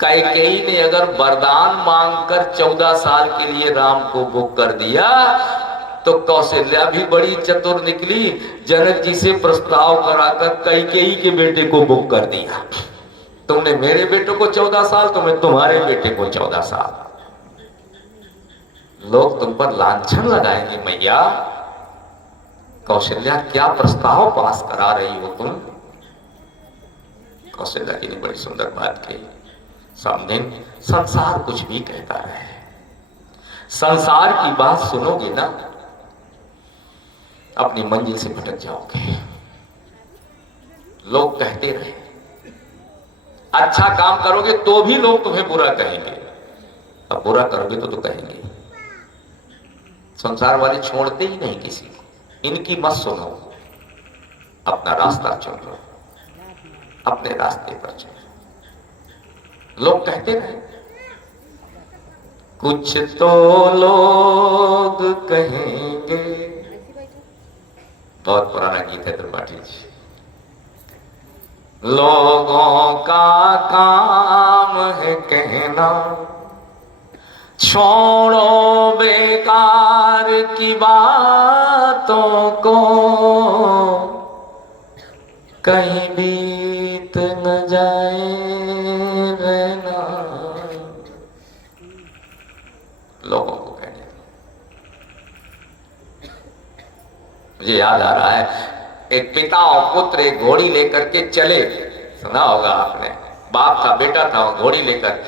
कैकेयी ने अगर वरदान मांगकर 14 साल के लिए राम को बुक कर दिया तो कौशल्या भी बड़ी चतुर निकली, जनक जी से प्रस्ताव कराकर कैकेयी के बेटे को बुक कर दिया। तुमने मेरे बेटे को 14 साल, तो मैं तुम्हारे बेटे को 14 साल। लोग तुम पर लांछन लगाएंगे मैया, कौशल्या क्या प्रस्ताव पास करा रही हो तुम। कौशल्या जी ने बड़ी सुंदर बात कही, समझे संसार कुछ भी कहता रहे, संसार की बात सुनोगे ना अपनी मंजिल से भटक जाओगे। लोग कहते रहे, अच्छा काम करोगे तो भी लोग तुम्हें बुरा कहेंगे, अब बुरा करोगे तो कहेंगे। संसार वाले छोड़ते ही नहीं किसी को, इनकी मत सुनो, अपना रास्ता चुनो, अपने रास्ते पर चलो। लोग कहते रहे, कुछ तो लोग कहेंगे, बहुत पुराना गीत है त्रिपाठी जी। लोगों का काम है कहना, छोड़ो बेकार की बातों को, कहीं बीत न जाए रहना। लोगों को कहने, मुझे याद आ रहा है एक पिता और पुत्र एक घोड़ी लेकर के चले, सुना होगा आपने, बाप था बेटा था, घोड़ी लेकर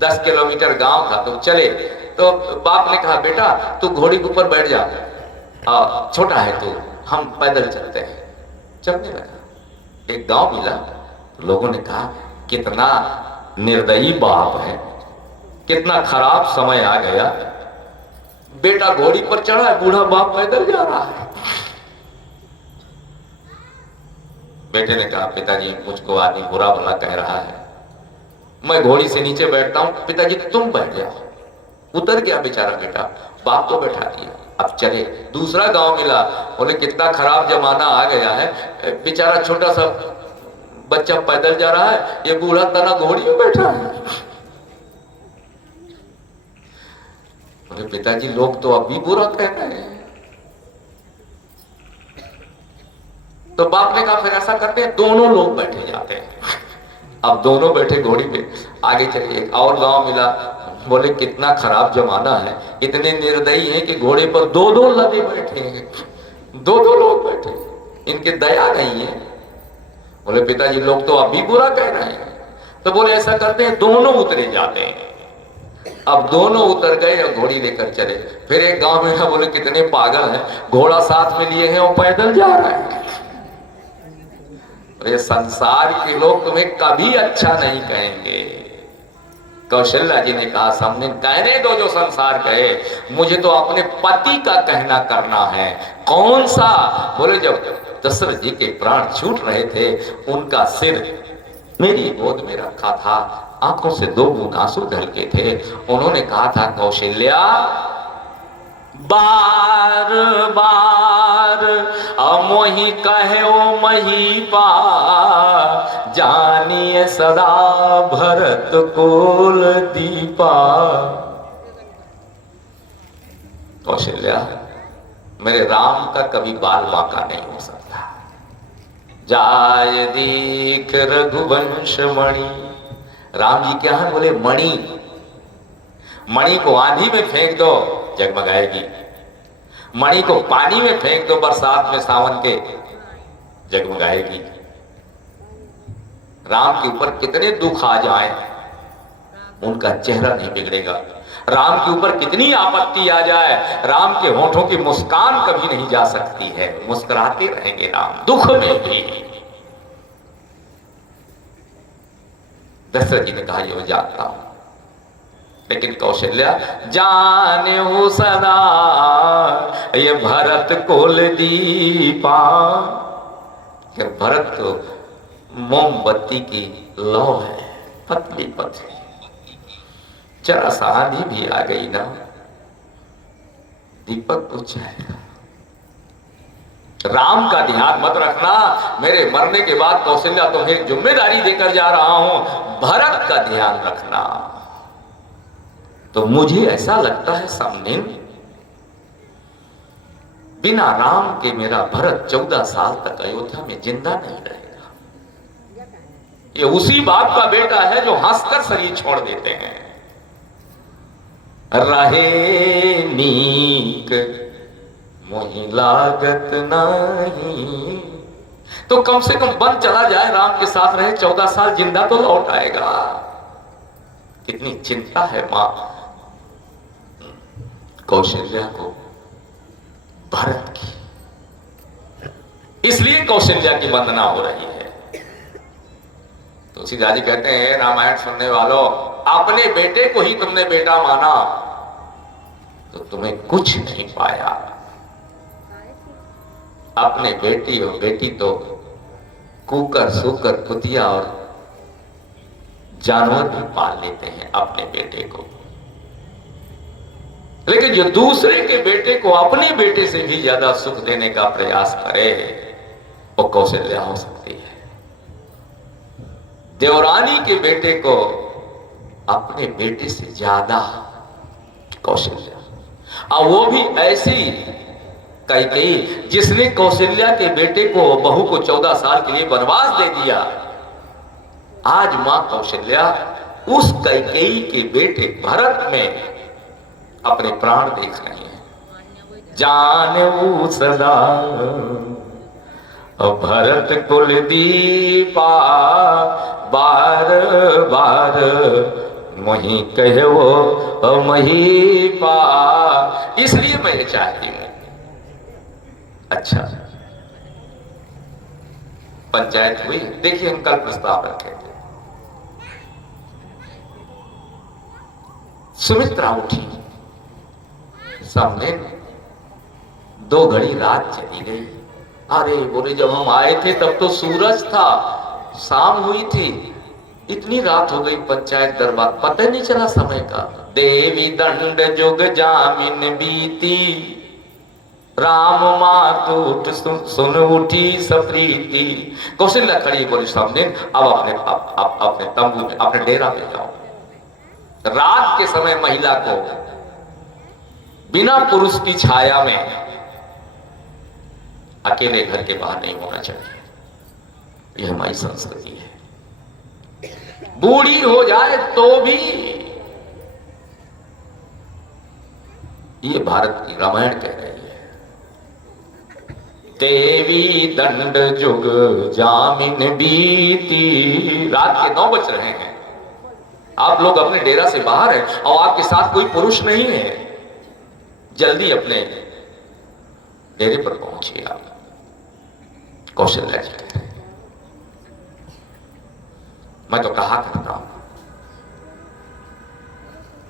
10 किलोमीटर गांव था तो चले, तो बाप ने कहा बेटा तू घोड़ी के ऊपर बैठ जा, छोटा है तू, हम पैदल चलते हैं। चलने लगा। एक गांव मिला, तो लोगों ने कहा कितना निर्दयी बाप है, कितना खराब समय आ गया, बेटा घोड़ी पर चढ़ा है, बूढ़ा बाप पैदल जा रहा है। बेटे ने कहा पिताजी मुझको आदमी बुरा भला कह रहा है, मैं घोड़ी से नीचे बैठता हूं, पिताजी तुम बैठ जाओ। उतर गया बेचारा बेटा, बाप को बैठा दिया। अब चले। दूसरा गांव मिला, बोले कितना खराब जमाना आ गया है, बेचारा छोटा सा बच्चा पैदल जा रहा है, ये बूढ़ा तना घोड़ी में बैठा है। बोले पिताजी लोग तो अब भी बुरा कह रहे हैं। तो बाप ने कहा फिर ऐसा करते हैं दोनों लोग बैठे जाते हैं। अब दोनों बैठे घोड़ी पे, आगे चलिए। एक और गांव मिला, बोले कितना खराब जमाना है, इतने निर्दयी हैं कि घोड़े पर दो दो लदे बैठे हैं, दो दो लोग बैठे, इनके दया नहीं है। बोले पिताजी लोग तो अभी बुरा कह रहे हैं। तो बोले ऐसा करते हैं दोनों उतरे जाते हैं। अब दोनों उतर गए और घोड़ी लेकर चले। फिर एक गांव में ना, बोले कितने पागल हैं, घोड़ा साथ में लिए हैं और पैदल जा रहे हैं। ये संसार के लोग तुम्हें कभी अच्छा नहीं कहेंगे। कौशल्या जी ने कहा सामने कहने दो जो संसार कहे, मुझे तो अपने पति का कहना करना है। कौन सा? बोले जब दशरथ जी के प्राण छूट रहे थे, उनका सिर मेरी गोद में रखा था, आंखों से दो बूंद आंसू ढलके थे। उन्होंने कहा था कौशल्या बार बार मोहि कहे ओ महीपा, जानिए सदा भरत कुल दीपा। कौशल्या मेरे राम का कभी बाल बांका नहीं हो सकता। जाय दीख रघुवंश मणि। राम जी क्या है? बोले मणि। मणि को आंधी में फेंक दो जगमगाएगी, मणि को पानी में फेंक दो बरसात में सावन के, जगमगाएगी। राम के ऊपर कितने दुख आ जाएं, उनका चेहरा नहीं बिगड़ेगा। राम के ऊपर कितनी आपत्ति आ जाए, राम के होठों की मुस्कान कभी नहीं जा सकती है, मुस्कुराते रहेंगे राम दुख में भी। दशरथ जी ने कहा ये मैं जानता हूं, लेकिन कौशल्या जाने हो सदा ये भरत कुल दीपा। भरत तो मोमबत्ती की लौ है, पतली पतली, जरा सा आंधी भी आ गई ना, दीपक बुझ जाएगा। राम का ध्यान मत रखना, मेरे मरने के बाद कौशल्या तुम्हें जिम्मेदारी देकर जा रहा हूं, भरत का ध्यान रखना। तो मुझे ऐसा लगता है सामने बिना राम के मेरा भरत 14 साल तक अयोध्या में जिंदा नहीं रहेगा। ये उसी बाप का बेटा है जो हंसकर शरीर छोड़ देते हैं। रहे नीक मोहि लागत नहीं, तो कम से कम बन चला जाए, राम के साथ रहे 14 साल, जिंदा तो लौट आएगा। कितनी चिंता है मां कौशल्या को भरत की, इसलिए कौशल्या की वंदना हो रही है। तुलसीदास जी कहते हैं रामायण सुनने वालों, अपने बेटे को ही तुमने बेटा माना तो तुम्हें कुछ नहीं पाया। अपने बेटी और बेटी तो कुकर सुकर कुतिया और जानवर भी पाल लेते हैं अपने बेटे को, लेकिन जो दूसरे के बेटे को अपने बेटे से भी ज्यादा सुख देने का प्रयास करे वो कौशल्या हो सकती है। देवरानी के बेटे को अपने बेटे से ज्यादा कौशल्या, और वो भी ऐसी कैकेयी जिसने कौशल्या के बेटे को, बहू को 14 साल के लिए वनवास दे दिया। आज मां कौशल्या उस कैकेयी के बेटे भरत में अपने प्राण देख रही है। जानू सदा भरत कुल दीपा, बार बार मोही कहे वो मही पा, इसलिए मैं ये चाहती हूं। अच्छा, पंचायत हुई। देखिए हम कल प्रस्ताव रखे थे। सुमित्रा उठी, सामने 2 घड़ी रात चली गई। अरे बोले जब हम आए थे तब तो सूरज था, शाम हुई थी, इतनी रात हो गई। पंचायत दरबार पता नहीं चला समय का। देवी दंड जुग जामिन बीती, राम मातूट सुन उठी सप्रीति। कौशल्या खड़ी बोली सामने, अब अपने तंबू में, अपने डेरा पे जाओ। रात के समय महिला को बिना पुरुष की छाया में अकेले घर के बाहर नहीं होना चाहिए। यह हमारी संस्कृति है। बूढ़ी हो जाए तो भी, ये भारत की रामायण कह रही है। देवी दंड जुग जामिन बीती, रात के 9 बज रहे हैं, आप लोग अपने डेरा से बाहर हैं और आपके साथ कोई पुरुष नहीं है। जल्दी अपने डेरे पर पहुंचिए आप। कौशल्या जी कह रहे, मैं तो कहा करता हूं,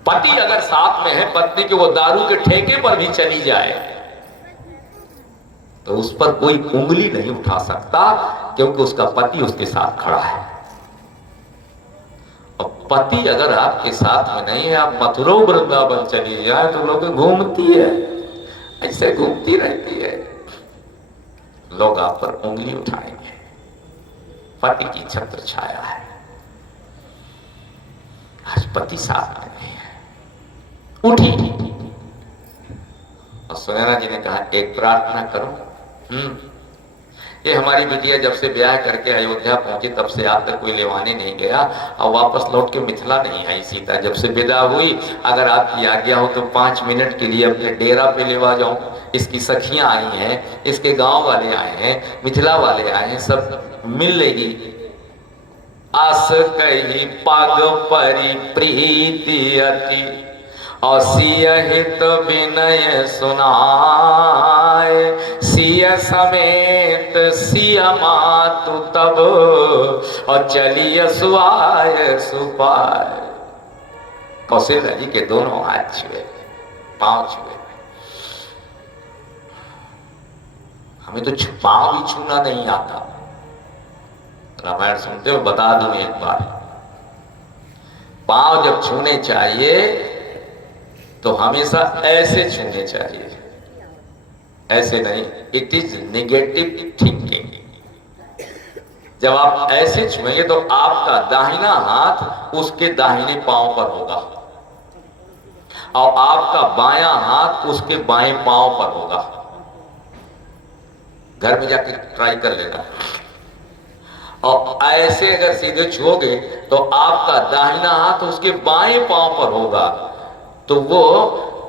पति अगर साथ में है, पत्नी के वो दारू के ठेके पर भी चली जाए तो उस पर कोई उंगली नहीं उठा सकता, क्योंकि उसका पति उसके साथ खड़ा है। और पति अगर आपके साथ में नहीं है, आप मथुरा वृंदावन चली जाए तो लोग घूमती है, ऐसे घूमती रहती है, लोग आप पर उंगली उठाएंगे। पति की छत्र छाया है, आज पति साथ में नहीं है। उठी और सुनैना जी ने कहा एक प्रार्थना करो। ये हमारी बिटिया जब से ब्याह करके अयोध्या पहुंची तब से आज तक कोई लेवाने नहीं गया और वापस लौट के मिथिला नहीं आई। सीता जब से विदा हुई, अगर आपकी आज्ञा हो तो 5 मिनट के लिए अपने डेरा पे लेवा जाऊं। इसकी सखियां आई हैं, इसके गांव वाले आए हैं, मिथिला वाले आए हैं, सब मिल लेगी। आस कही पग परी प्रीति अति, और सिय हित विनय सुनाए। सिय समेत सिय मातु तब, और चलिय सुआय सुपाय। कौशल्या जी के दोनों हाथ छुए, पांव छुए। हमें तो पांव भी छूना नहीं आता। रामायण सुनते हो, बता दूं एक बार, पांव जब छूने चाहिए तो हमेशा ऐसे छूने चाहिए, ऐसे नहीं। It is negative thinking. जब आप ऐसे छुएंगे तो आपका दाहिना हाथ उसके दाहिने पांव पर होगा और आपका बायां हाथ उसके बाएं पांव पर होगा। घर में जाके ट्राई कर लेना। और ऐसे अगर सीधे छुओगे तो आपका दाहिना हाथ उसके बाएं पांव पर होगा, तो वो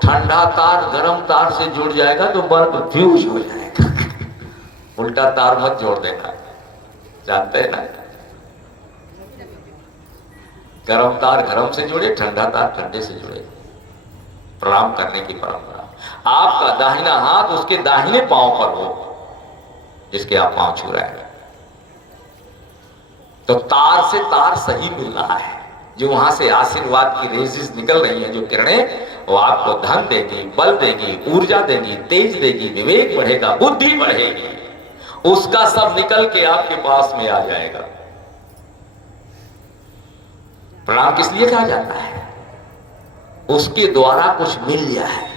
ठंडा तार गर्म तार से जुड़ जाएगा तो बल्ब फ्यूज हो जाएगा। उल्टा तार मत जोड़ देना, जानते हैं ना, गर्म तार गर्म से जुड़े, ठंडा तार ठंडे से जुड़े। प्रणाम करने की परंपरा। आपका दाहिना हाथ उसके दाहिने पांव पर हो जिसके आप पांव छू रहे हैं, तो तार से तार सही मिल रहा है। जो वहां से आशीर्वाद की रेजिस निकल रही हैं, जो किरणें, वो आपको धन देगी, बल देगी, ऊर्जा देगी, तेज देगी, विवेक बढ़ेगा, बुद्धि बढ़ेगी, उसका सब निकल के आपके पास में आ जाएगा। प्रणाम किस लिए कहा जाता है? उसके द्वारा कुछ मिल जाए,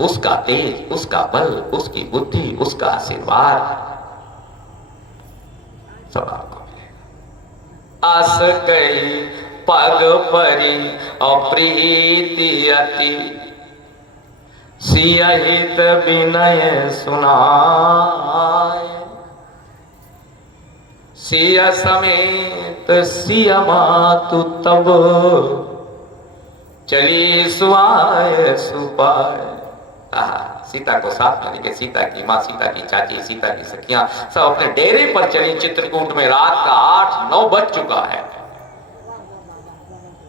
उसका तेज, उसका बल, उसकी बुद्धि, उसका आशीर्वाद सब आपको मिलेगा। आस कई पग परी और प्रीति अति, सिय हित विनय सुनाए। सिय समेत सिय मातु तब, चली सुआय सुपाय। सीता को साथ में लेके सीता की माँ, सीता की चाची, सीता की सखियां सब अपने डेरे पर चली। चित्रकूट में रात का 8-9 बज चुका है।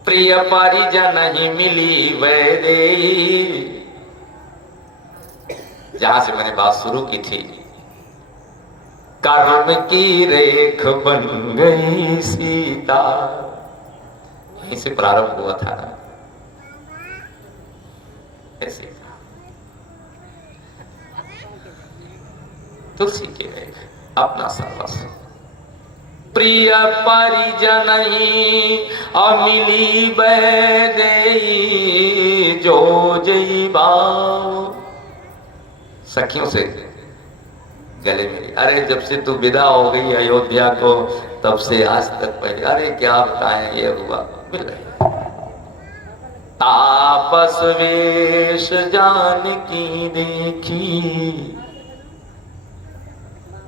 प्रिय परिजन ही मिली वैदेही। जहां से मैंने बात शुरू की थी, कर्म की रेख बन गई सीता, यहीं से प्रारंभ हुआ था ना। ऐसे तुलसी के रेख अपना सर्वस्व, प्रिय परिजन ही अमिली बैदेई, जो जई बाव। सखियों से गले मिली, अरे जब से तू विदा हो गई अयोध्या को, तब से आज तक पहले, अरे क्या बताएं, ये हुआ, मिल रही। तापस वेश जानकी देखी,